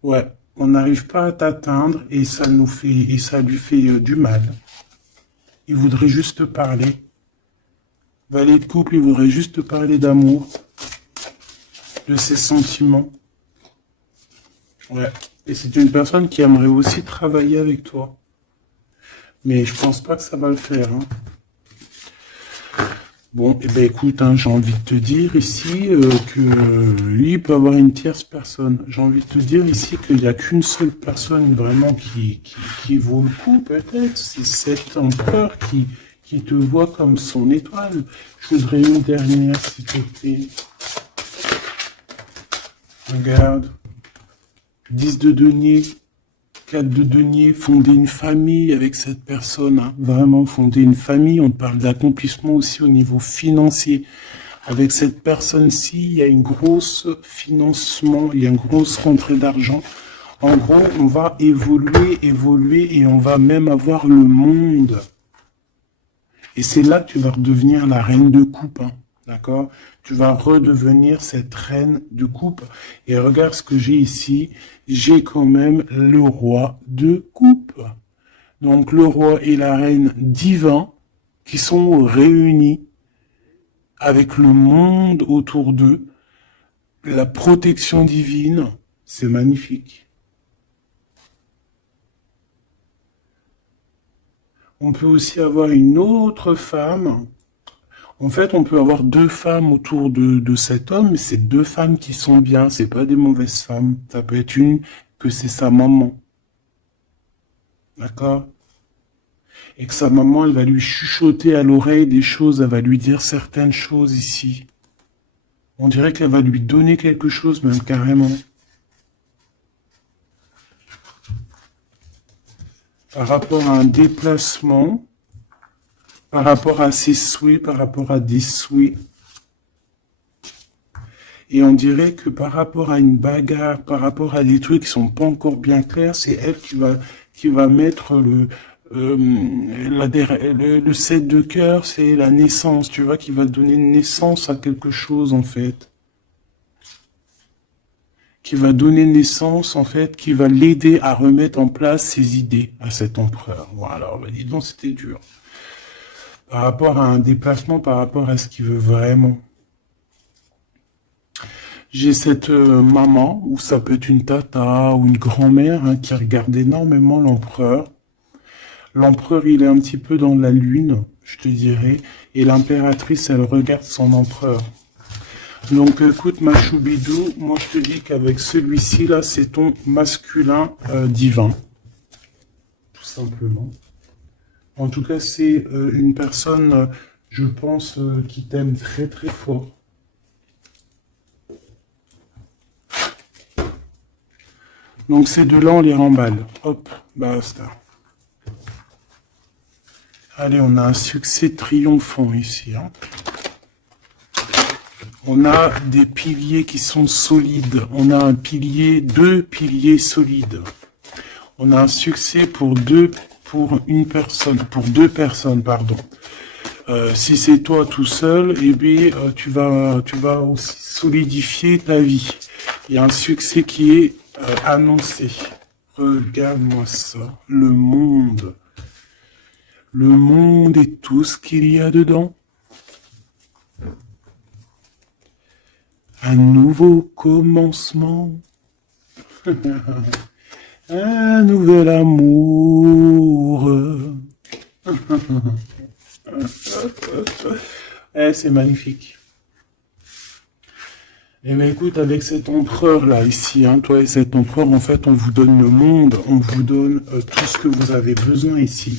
Ouais, on n'arrive pas à t'atteindre et ça lui fait du mal. Il voudrait juste te parler. Valet de couple, il voudrait juste te parler d'amour, de ses sentiments. Ouais. Et c'est une personne qui aimerait aussi travailler avec toi. Mais je pense pas que ça va le faire. Hein. Bon, eh ben écoute, hein, j'ai envie de te dire ici que lui peut avoir une tierce personne. J'ai envie de te dire ici qu'il n'y a qu'une seule personne vraiment qui vaut le coup, peut-être. C'est cet empereur qui te voit comme son étoile. Je voudrais une dernière, s'il te plaît. Regarde. 10 de denier. 4 de denier, fonder une famille avec cette personne, hein. Vraiment fonder une famille, on parle d'accomplissement aussi au niveau financier. Avec cette personne-ci, il y a une grosse financement, il y a une grosse rentrée d'argent. En gros, on va évoluer et on va même avoir le monde. Et c'est là que tu vas redevenir la reine de coupe, hein. D'accord? Tu vas redevenir cette reine de coupe. Et regarde ce que j'ai ici. J'ai quand même le roi de coupe. Donc le roi et la reine divins qui sont réunis avec le monde autour d'eux. La protection divine, c'est magnifique. On peut aussi avoir une autre femme. En fait, on peut avoir deux femmes autour de cet homme, mais c'est deux femmes qui sont bien, c'est pas des mauvaises femmes. Ça peut être une que c'est sa maman. D'accord? Et que sa maman, elle va lui chuchoter à l'oreille des choses, elle va lui dire certaines choses ici. On dirait qu'elle va lui donner quelque chose, même carrément. Par rapport à un déplacement, par rapport à ses souhaits, par rapport à des souhaits. Et on dirait que par rapport à une bagarre, par rapport à des trucs qui sont pas encore bien clairs, c'est elle qui va mettre le 7 de cœur, c'est la naissance, tu vois, qui va donner naissance à quelque chose, en fait. Qui va donner naissance, en fait, qui va l'aider à remettre en place ses idées à cet empereur. Voilà, bah, dis donc, c'était dur. Par rapport à un déplacement, par rapport à ce qu'il veut vraiment. J'ai cette maman, ou ça peut être une tata ou une grand-mère, hein, qui regarde énormément l'empereur. L'empereur, il est un petit peu dans la lune, je te dirais, et l'impératrice, elle regarde son empereur. Donc écoute, ma choubidou, moi je te dis qu'avec celui-ci, là, c'est ton masculin divin. Tout simplement. En tout cas, c'est une personne, je pense, qui t'aime très très fort. Donc ces deux-là, on les remballe. Hop, basta. Allez, on a un succès triomphant ici. Hein. On a des piliers qui sont solides. On a deux piliers solides. On a un succès pour deux personnes, pardon. Si c'est toi tout seul, eh bien, tu vas aussi solidifier ta vie. Il y a un succès qui est annoncé. Regarde-moi ça. Le monde. Le monde et tout ce qu'il y a dedans. Un nouveau commencement. Un nouvel amour. C'est magnifique. Eh bien, écoute, avec cet empereur là, ici, hein, toi et cet empereur, en fait, on vous donne le monde, on vous donne tout ce que vous avez besoin ici.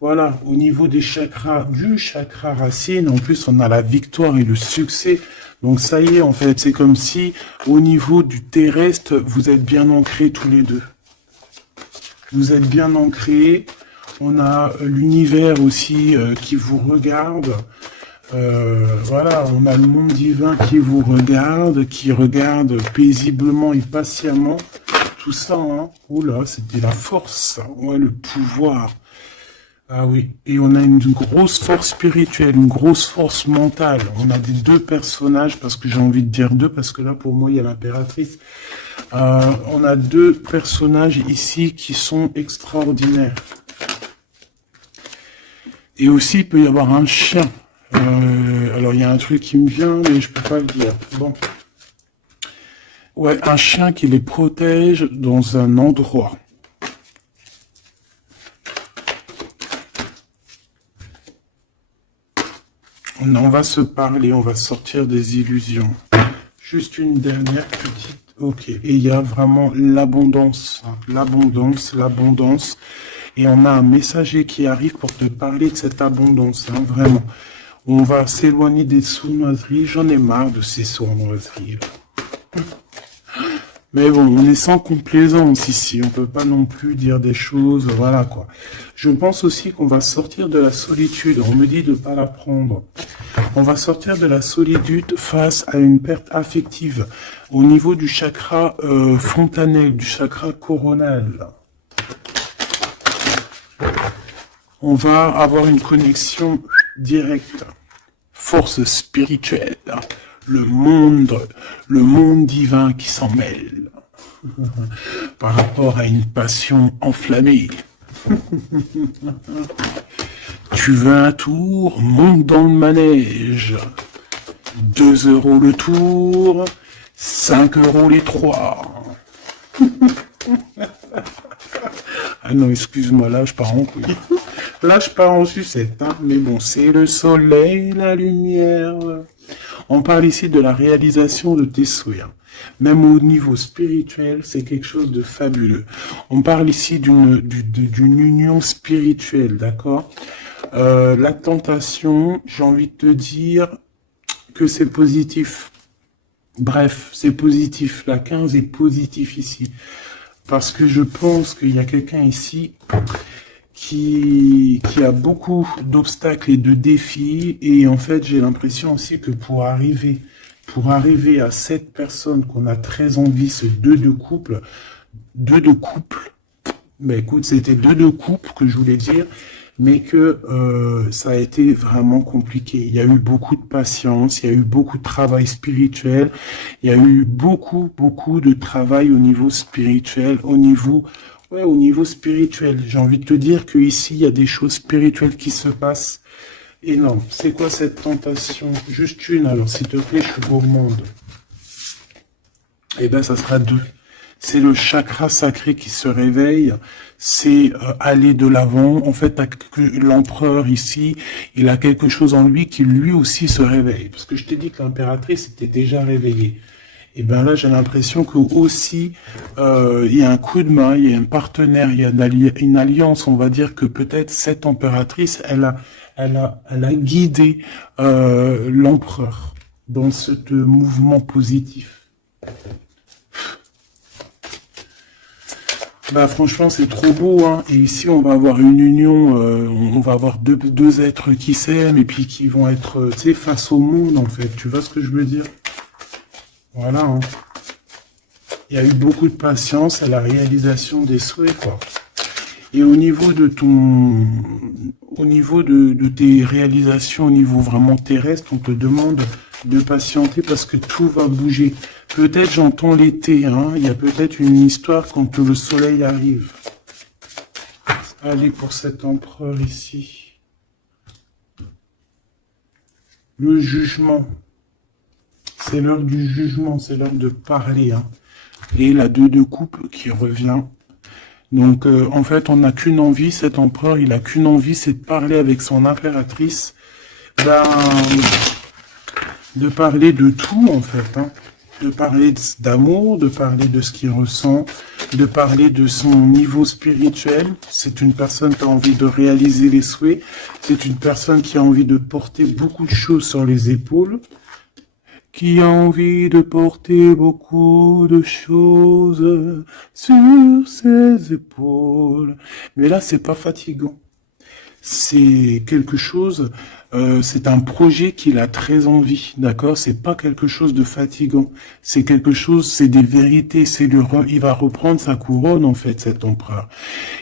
Voilà, au niveau des chakras, du chakra racine, en plus, on a la victoire et le succès. Donc, ça y est, en fait, c'est comme si, au niveau du terrestre, vous êtes bien ancrés tous les deux. Vous êtes bien ancrés. On a l'univers aussi qui vous regarde. Voilà, on a le monde divin qui vous regarde, qui regarde paisiblement et patiemment. Tout ça, hein. Oula, c'était la force, ouais, le pouvoir. Ah oui, et on a une grosse force spirituelle, une grosse force mentale. On a des deux personnages, parce que j'ai envie de dire deux, parce que là, pour moi, il y a l'impératrice. On a deux personnages ici qui sont extraordinaires. Et aussi, il peut y avoir un chien. Alors, il y a un truc qui me vient, mais je peux pas le dire. Bon. Ouais, un chien qui les protège dans un endroit. On va se parler, on va sortir des illusions. Juste une dernière petite... Ok, et il y a vraiment l'abondance, hein. L'abondance, l'abondance. Et on a un messager qui arrive pour te parler de cette abondance, hein, vraiment. On va s'éloigner des sournoiseries. J'en ai marre de ces sournoiseries. Mais bon, on est sans complaisance ici. On peut pas non plus dire des choses, voilà quoi. Je pense aussi qu'on va sortir de la solitude. On me dit de pas la prendre. On va sortir de la solitude face à une perte affective au niveau du chakra fontanel, du chakra coronal. On va avoir une connexion directe. Force spirituelle. Le monde divin qui s'en mêle. Par rapport à une passion enflammée. Tu veux un tour? Monte dans le manège. 2 € le tour, 5 € les 3. Ah non, excuse-moi, là je pars en couille. Là je pars en sucette, hein. Mais bon, c'est le soleil, la lumière. On parle ici de la réalisation de tes souhaits. Même au niveau spirituel, c'est quelque chose de fabuleux. On parle ici d'une union spirituelle, d'accord? La tentation, j'ai envie de te dire que c'est positif. Bref, c'est positif. La 15 est positif ici. Parce que je pense qu'il y a quelqu'un ici qui a beaucoup d'obstacles et de défis. Et en fait, j'ai l'impression aussi que pour arriver à cette personne qu'on a très envie, ce deux de couple, mais écoute, c'était deux de couple que je voulais dire, mais que ça a été vraiment compliqué. Il y a eu beaucoup de patience, il y a eu beaucoup de travail spirituel, il y a eu beaucoup de travail au niveau spirituel, au niveau spirituel. J'ai envie de te dire que ici il y a des choses spirituelles qui se passent énormes. C'est quoi cette tentation? Juste une, alors s'il te plaît, je suis au monde. Eh ben, ça sera 2. C'est le chakra sacré qui se réveille, c'est aller de l'avant. En fait, l'empereur ici, il a quelque chose en lui qui lui aussi se réveille. Parce que je t'ai dit que l'impératrice était déjà réveillée. Et bien là, j'ai l'impression que aussi, il y a un coup de main, il y a un partenaire, il y a une alliance. On va dire que peut-être cette impératrice, elle a guidé l'empereur dans ce mouvement positif. Bah franchement c'est trop beau, hein. Et ici on va avoir une union, on va avoir deux êtres qui s'aiment et puis qui vont être, tu sais, face au monde en fait. Tu vois ce que je veux dire? Voilà, hein. Il y a eu beaucoup de patience à la réalisation des souhaits, quoi. Et au niveau de tes réalisations au niveau vraiment terrestre, on te demande de patienter parce que tout va bouger. Peut-être j'entends l'été, hein. Il y a peut-être une histoire quand le soleil arrive. Allez, pour cet empereur ici. Le jugement. C'est l'heure du jugement, c'est l'heure de parler, hein. Et la 2 de coupe qui revient. Donc, en fait, on n'a qu'une envie, cet empereur, il a qu'une envie, c'est de parler avec son impératrice, ben, de parler de tout, en fait, hein. De parler d'amour, de parler de ce qu'il ressent, de parler de son niveau spirituel. C'est une personne qui a envie de réaliser les souhaits. C'est une personne qui a envie de porter beaucoup de choses sur les épaules. Qui a envie de porter beaucoup de choses sur ses épaules. Mais là, c'est pas fatigant. C'est quelque chose, c'est un projet qu'il a très envie, d'accord? C'est pas quelque chose de fatigant. C'est quelque chose, c'est des vérités. Il va reprendre sa couronne, en fait, cet empereur.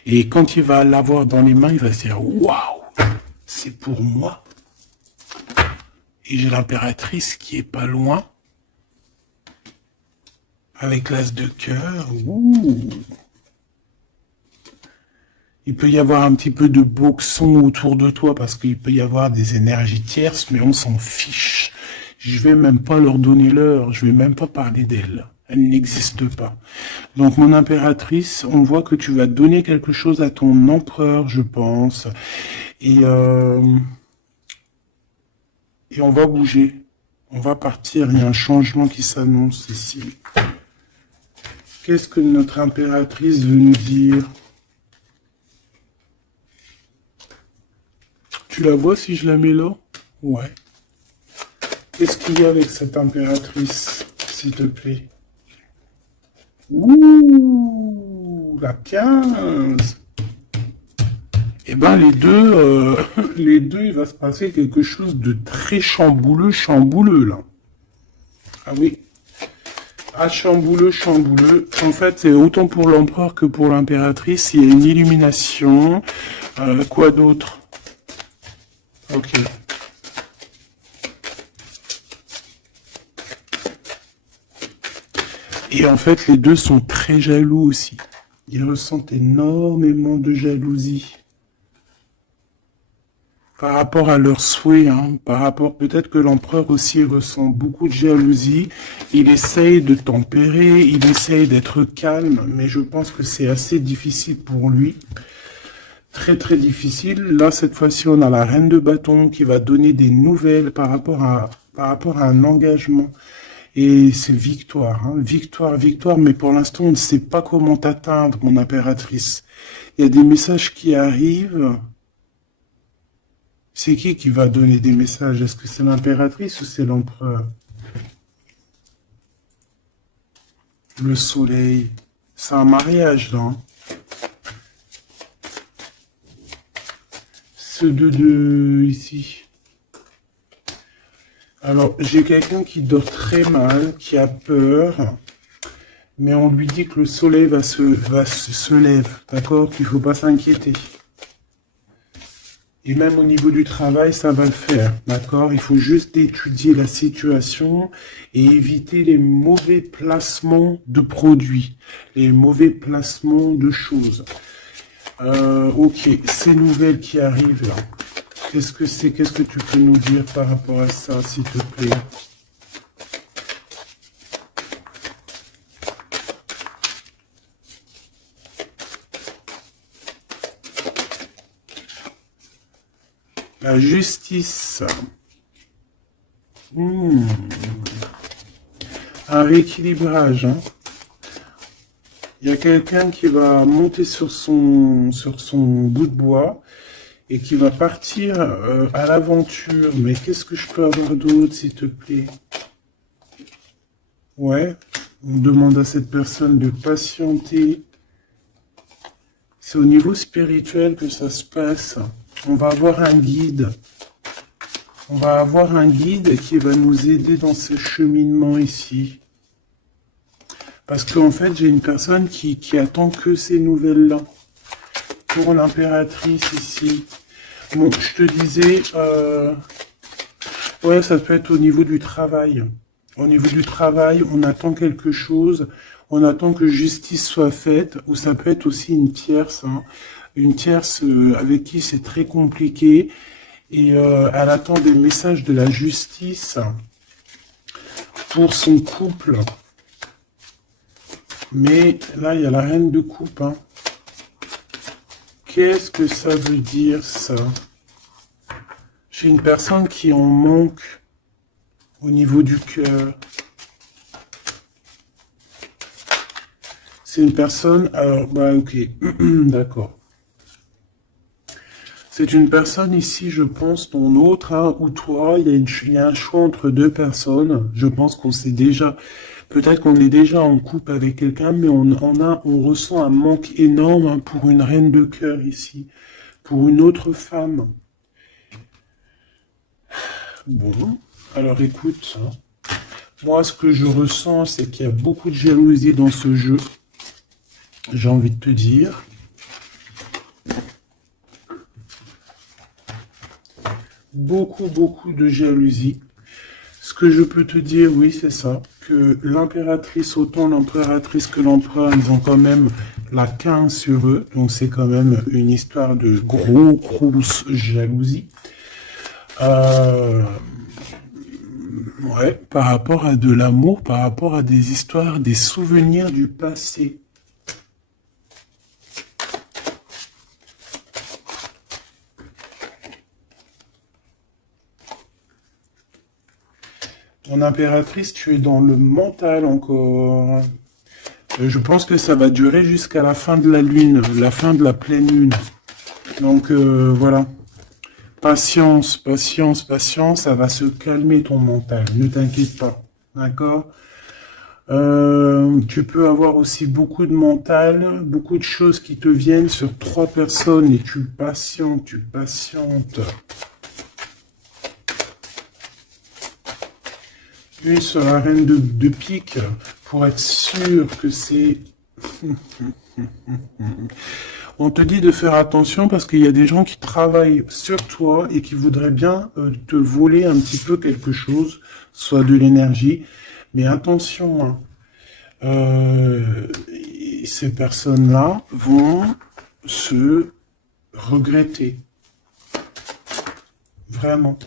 Et quand il va l'avoir dans les mains, il va se dire, waouh, c'est pour moi. Et j'ai l'impératrice qui est pas loin, avec l'as de cœur. Ouh. Il peut y avoir un petit peu de boxon autour de toi parce qu'il peut y avoir des énergies tierces, mais on s'en fiche. Je vais même pas leur donner l'heure, je vais même pas parler d'elle. Elle n'existe pas. Donc mon impératrice, on voit que tu vas donner quelque chose à ton empereur, je pense. Et on va bouger. On va partir. Il y a un changement qui s'annonce ici. Qu'est-ce que notre impératrice veut nous dire? Tu la vois si je la mets là? Ouais. Qu'est-ce qu'il y a avec cette impératrice, s'il te plaît? Ouh, la 15. Eh ben les deux, il va se passer quelque chose de très chambouleux, là. Ah oui. Ah, chambouleux. En fait, c'est autant pour l'empereur que pour l'impératrice. Il y a une illumination. Quoi d'autre? Ok. Et en fait, les deux sont très jaloux aussi. Ils ressentent énormément de jalousie. Par rapport à leurs souhaits, hein, peut-être que l'empereur aussi ressent beaucoup de jalousie. Il essaye de tempérer, il essaye d'être calme, mais je pense que c'est assez difficile pour lui. Très très difficile. Là, cette fois-ci, on a la reine de bâton qui va donner des nouvelles par rapport à un engagement. Et c'est victoire, hein. Victoire, mais pour l'instant, on ne sait pas comment t'atteindre, mon impératrice. Il y a des messages qui arrivent. C'est qui va donner des messages? Est-ce que c'est l'impératrice ou c'est l'empereur? Le soleil. C'est un mariage, là, hein. Ce 2 ici. Alors, j'ai quelqu'un qui dort très mal, qui a peur, mais on lui dit que le soleil se lève, d'accord? Qu'il ne faut pas s'inquiéter. Et même au niveau du travail, ça va le faire, d'accord? Il faut juste étudier la situation et éviter les mauvais placements de produits, les mauvais placements de choses. Ok, ces nouvelles qui arrivent là. Qu'est-ce que c'est? Qu'est-ce que tu peux nous dire par rapport à ça, s'il te plaît? La justice. Un rééquilibrage, hein. Il y a quelqu'un qui va monter sur son bout de bois et qui va partir à l'aventure. Mais qu'est-ce que je peux avoir d'autre, s'il te plaît? Ouais, on demande à cette personne de patienter. C'est au niveau spirituel que ça se passe. On va avoir un guide. On va avoir un guide qui va nous aider dans ce cheminement ici. Parce qu'en fait, j'ai une personne qui attend que ces nouvelles-là. Pour l'impératrice ici. Bon, je te disais, ouais, ça peut être au niveau du travail. Au niveau du travail, on attend quelque chose, on attend que justice soit faite, ou ça peut être aussi une tierce avec qui c'est très compliqué, et elle attend des messages de la justice pour son couple. Mais là, il y a la reine de coupe. Hein. Qu'est-ce que ça veut dire, ça? J'ai une personne qui en manque au niveau du cœur. C'est une personne... Alors, bah ok, d'accord. C'est une personne ici, je pense, ton autre, hein, ou toi, il y a un choix entre deux personnes. Je pense qu'on sait déjà... Peut-être qu'on est déjà en couple avec quelqu'un, mais on ressent un manque énorme hein, pour une reine de cœur ici, pour une autre femme. Bon, alors écoute, hein, moi ce que je ressens, c'est qu'il y a beaucoup de jalousie dans ce jeu. J'ai envie de te dire. Beaucoup, beaucoup de jalousie. Ce que je peux te dire, oui, c'est ça, que l'impératrice, autant l'impératrice que l'empereur, ils ont quand même la 15 sur eux. Donc c'est quand même une histoire de grosse jalousie. Ouais, par rapport à de l'amour, par rapport à des histoires, des souvenirs du passé. Mon impératrice, tu es dans le mental encore. Je pense que ça va durer jusqu'à la fin de la lune, la fin de la pleine lune. Donc voilà. Patience, patience, patience, ça va se calmer ton mental. Ne t'inquiète pas. D'accord? Tu peux avoir aussi beaucoup de mental, beaucoup de choses qui te viennent sur 3 personnes et tu patientes, tu patientes. Une sur la reine de pique pour être sûr que c'est... On te dit de faire attention parce qu'il y a des gens qui travaillent sur toi et qui voudraient bien te voler un petit peu quelque chose, soit de l'énergie. Mais attention, hein, ces personnes-là vont se regretter. Vraiment.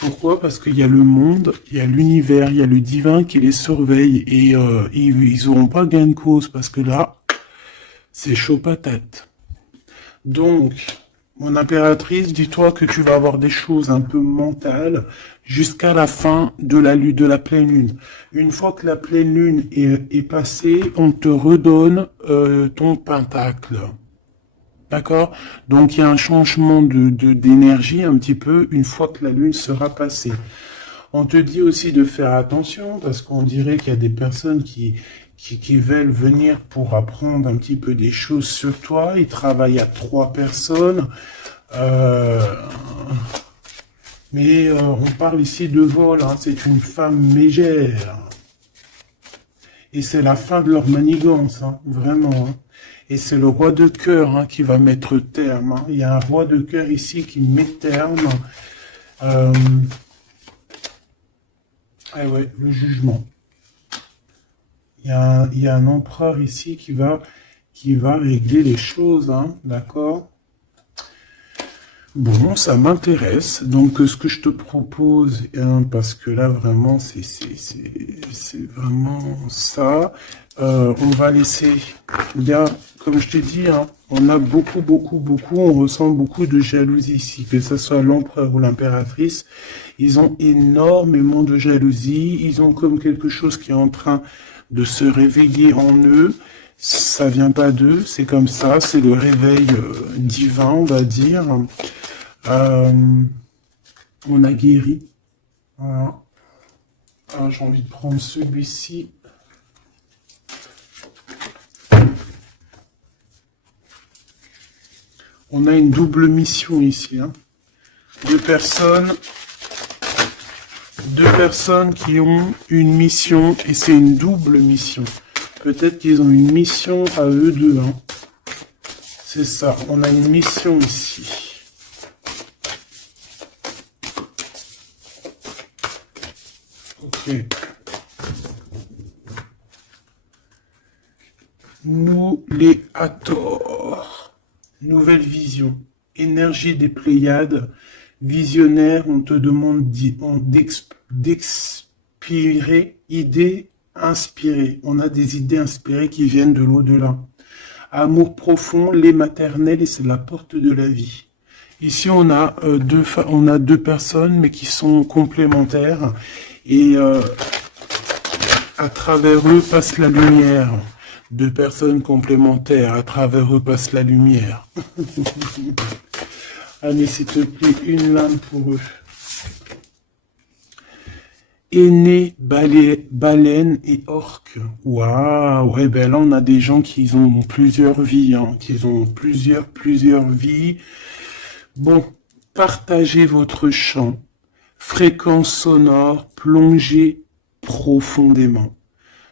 Pourquoi? Parce qu'il y a le monde, il y a l'univers, il y a le divin qui les surveille et ils n'auront pas gain de cause parce que là, c'est chaud patate. Donc, mon impératrice, dis-toi que tu vas avoir des choses un peu mentales jusqu'à la fin de la pleine lune. Une fois que la pleine lune est passée, on te redonne ton pentacle. D'accord? Donc, il y a un changement d'énergie un petit peu une fois que la lune sera passée. On te dit aussi de faire attention parce qu'on dirait qu'il y a des personnes qui veulent venir pour apprendre un petit peu des choses sur toi. Ils travaillent à 3 personnes. Mais on parle ici de vol. Hein. C'est une femme mégère. Et c'est la fin de leur manigance. Hein. Vraiment. Hein. Et c'est le roi de cœur hein, qui va mettre terme. Hein. Il y a un roi de cœur ici qui met terme. Ah ouais, le jugement. Il y a un empereur ici qui va régler les choses, hein, d'accord? Bon, ça m'intéresse. Donc, ce que je te propose, hein, parce que là, vraiment, c'est vraiment ça. On va laisser... Il y a, comme je t'ai dit, hein, on a beaucoup, on ressent beaucoup de jalousie ici, que ce soit l'empereur ou l'impératrice. Ils ont énormément de jalousie. Ils ont comme quelque chose qui est en train de se réveiller en eux. Ça vient pas d'eux, c'est comme ça, c'est le réveil divin, on va dire. On a guéri. Voilà. Alors, j'ai envie de prendre celui-ci. On a une double mission ici. Hein. Deux personnes qui ont une mission et c'est une double mission. Peut-être qu'ils ont une mission à eux deux. Hein. C'est ça, on a une mission ici. Ok. Nous les Hathor. Nouvelle vision. Énergie des Pléiades. Visionnaire, on te demande d'expirer, idées inspirées. On a des idées inspirées qui viennent de l'au-delà. Amour profond, lait maternel, et c'est la porte de la vie. Ici, on a deux personnes, mais qui sont complémentaires. Et à travers eux passe la lumière. Deux personnes complémentaires, à travers eux passe la lumière. Allez, s'il te plaît, une lame pour eux. Aîné, baleine et orque. Waouh, ouais, ben là, on a des gens qui ont plusieurs vies, hein, qui ont plusieurs vies. Bon, partagez votre chant. Fréquence sonore, plongez profondément.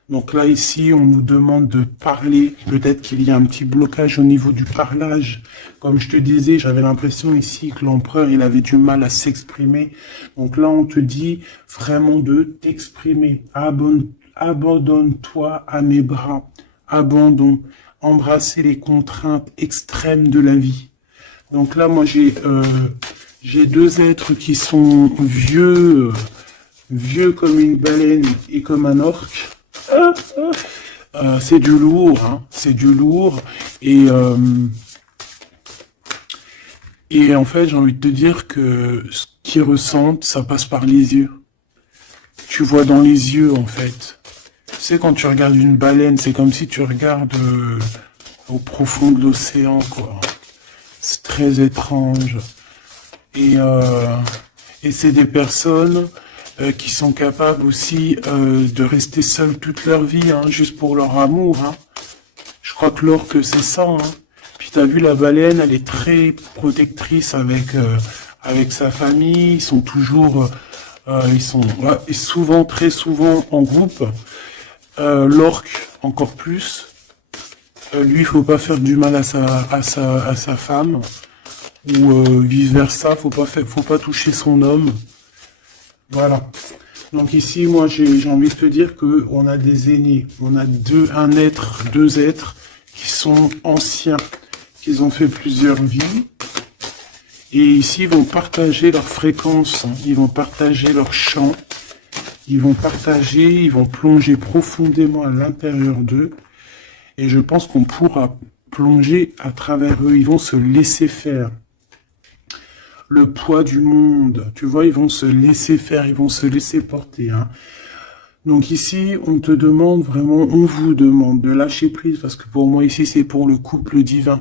Donc là, ici, on nous demande de parler. Peut-être qu'il y a un petit blocage au niveau du parlage. Comme je te disais, j'avais l'impression ici que l'empereur, il avait du mal à s'exprimer. Donc là, on te dit vraiment de t'exprimer. Abandonne-toi à mes bras. Abandon. Embrasser les contraintes extrêmes de la vie. Donc là, moi, j'ai deux êtres qui sont vieux comme une baleine et comme un orque. C'est du lourd, hein, c'est du lourd. Et en fait, j'ai envie de te dire que ce qu'ils ressentent, ça passe par les yeux. Tu vois dans les yeux, en fait. Tu sais, quand tu regardes une baleine, c'est comme si tu regardes au profond de l'océan, quoi. C'est très étrange. Et c'est des personnes qui sont capables aussi de rester seuls toute leur vie, hein, juste pour leur amour. Hein. Je crois que l'orque, c'est ça. Hein. Puis t'as vu, la baleine, elle est très protectrice avec sa famille. Ils sont toujours, très souvent en groupe. L'orque, encore plus. Lui, il faut pas faire du mal à sa femme. Ou vice versa, faut pas toucher son homme. Voilà. Donc ici, moi, j'ai envie de te dire que on a des aînés, on a deux êtres qui sont anciens, qui ont fait plusieurs vies, et ici, ils vont partager leur fréquence, hein, ils vont partager leur chant, ils vont plonger profondément à l'intérieur d'eux, et je pense qu'on pourra plonger à travers eux. Ils vont se laisser faire. Le poids du monde, tu vois, ils vont se laisser faire, ils vont se laisser porter. Hein. Donc ici, on vous demande de lâcher prise, parce que pour moi ici, c'est pour le couple divin.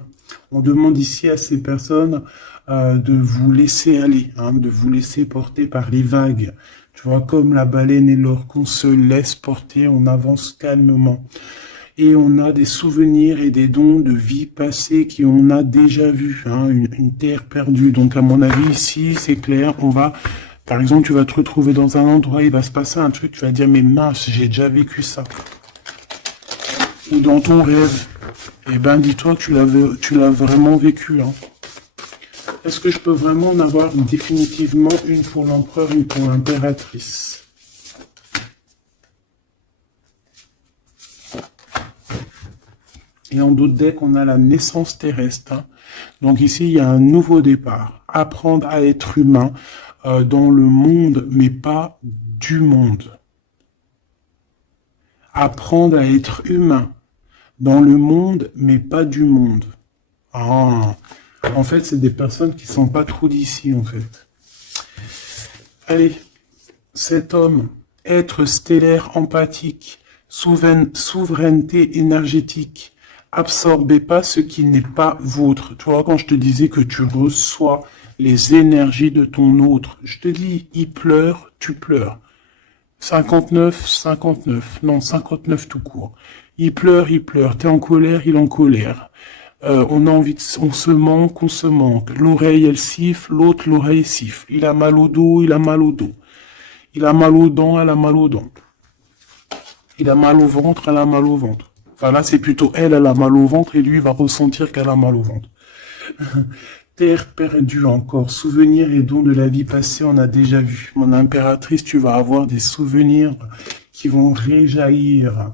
On demande ici à ces personnes de vous laisser aller, hein, de vous laisser porter par les vagues. Tu vois, comme la baleine et l'orque, on se laisse porter, on avance calmement. Et on a des souvenirs et des dons de vie passée qu'on a déjà vus, hein, une terre perdue. Donc à mon avis, ici, c'est clair, par exemple, tu vas te retrouver dans un endroit, il va se passer un truc, tu vas dire, mais mince, j'ai déjà vécu ça. Ou dans ton rêve, eh ben, dis-toi que tu l'as vraiment vécu. Hein. Est-ce que je peux vraiment en avoir définitivement une pour l'empereur, une pour l'impératrice ? Et en d'autres decks, on a la naissance terrestre. Hein. Donc ici, il y a un nouveau départ. Apprendre à être humain dans le monde, mais pas du monde. Apprendre à être humain dans le monde, mais pas du monde. Ah, en fait, c'est des personnes qui sont pas trop d'ici, en fait. Allez, cet homme, être stellaire empathique, souveraineté énergétique, absorbez pas ce qui n'est pas vôtre. Tu vois, quand je te disais que tu reçois les énergies de ton autre, je te dis, il pleure, tu pleures. 59, non, 59 tout court. Il pleure, t'es en colère, il est en colère. On a envie on se manque. L'oreille, elle siffle, l'autre, l'oreille siffle. Il a mal au dos, il a mal au dos. Il a mal aux dents, elle a mal aux dents. Il a mal au ventre, elle a mal au ventre. Enfin là, c'est plutôt elle a mal au ventre et lui va ressentir qu'elle a mal au ventre. Terre perdue encore, souvenirs et dons de la vie passée, on a déjà vu. Mon impératrice, tu vas avoir des souvenirs qui vont réjaillir.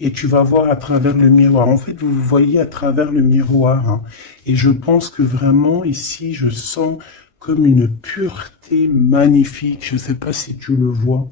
et tu vas voir à travers le miroir. En fait, vous voyez à travers le miroir, hein. Et je pense que vraiment ici, je sens comme une pureté magnifique. Je ne sais pas si tu le vois.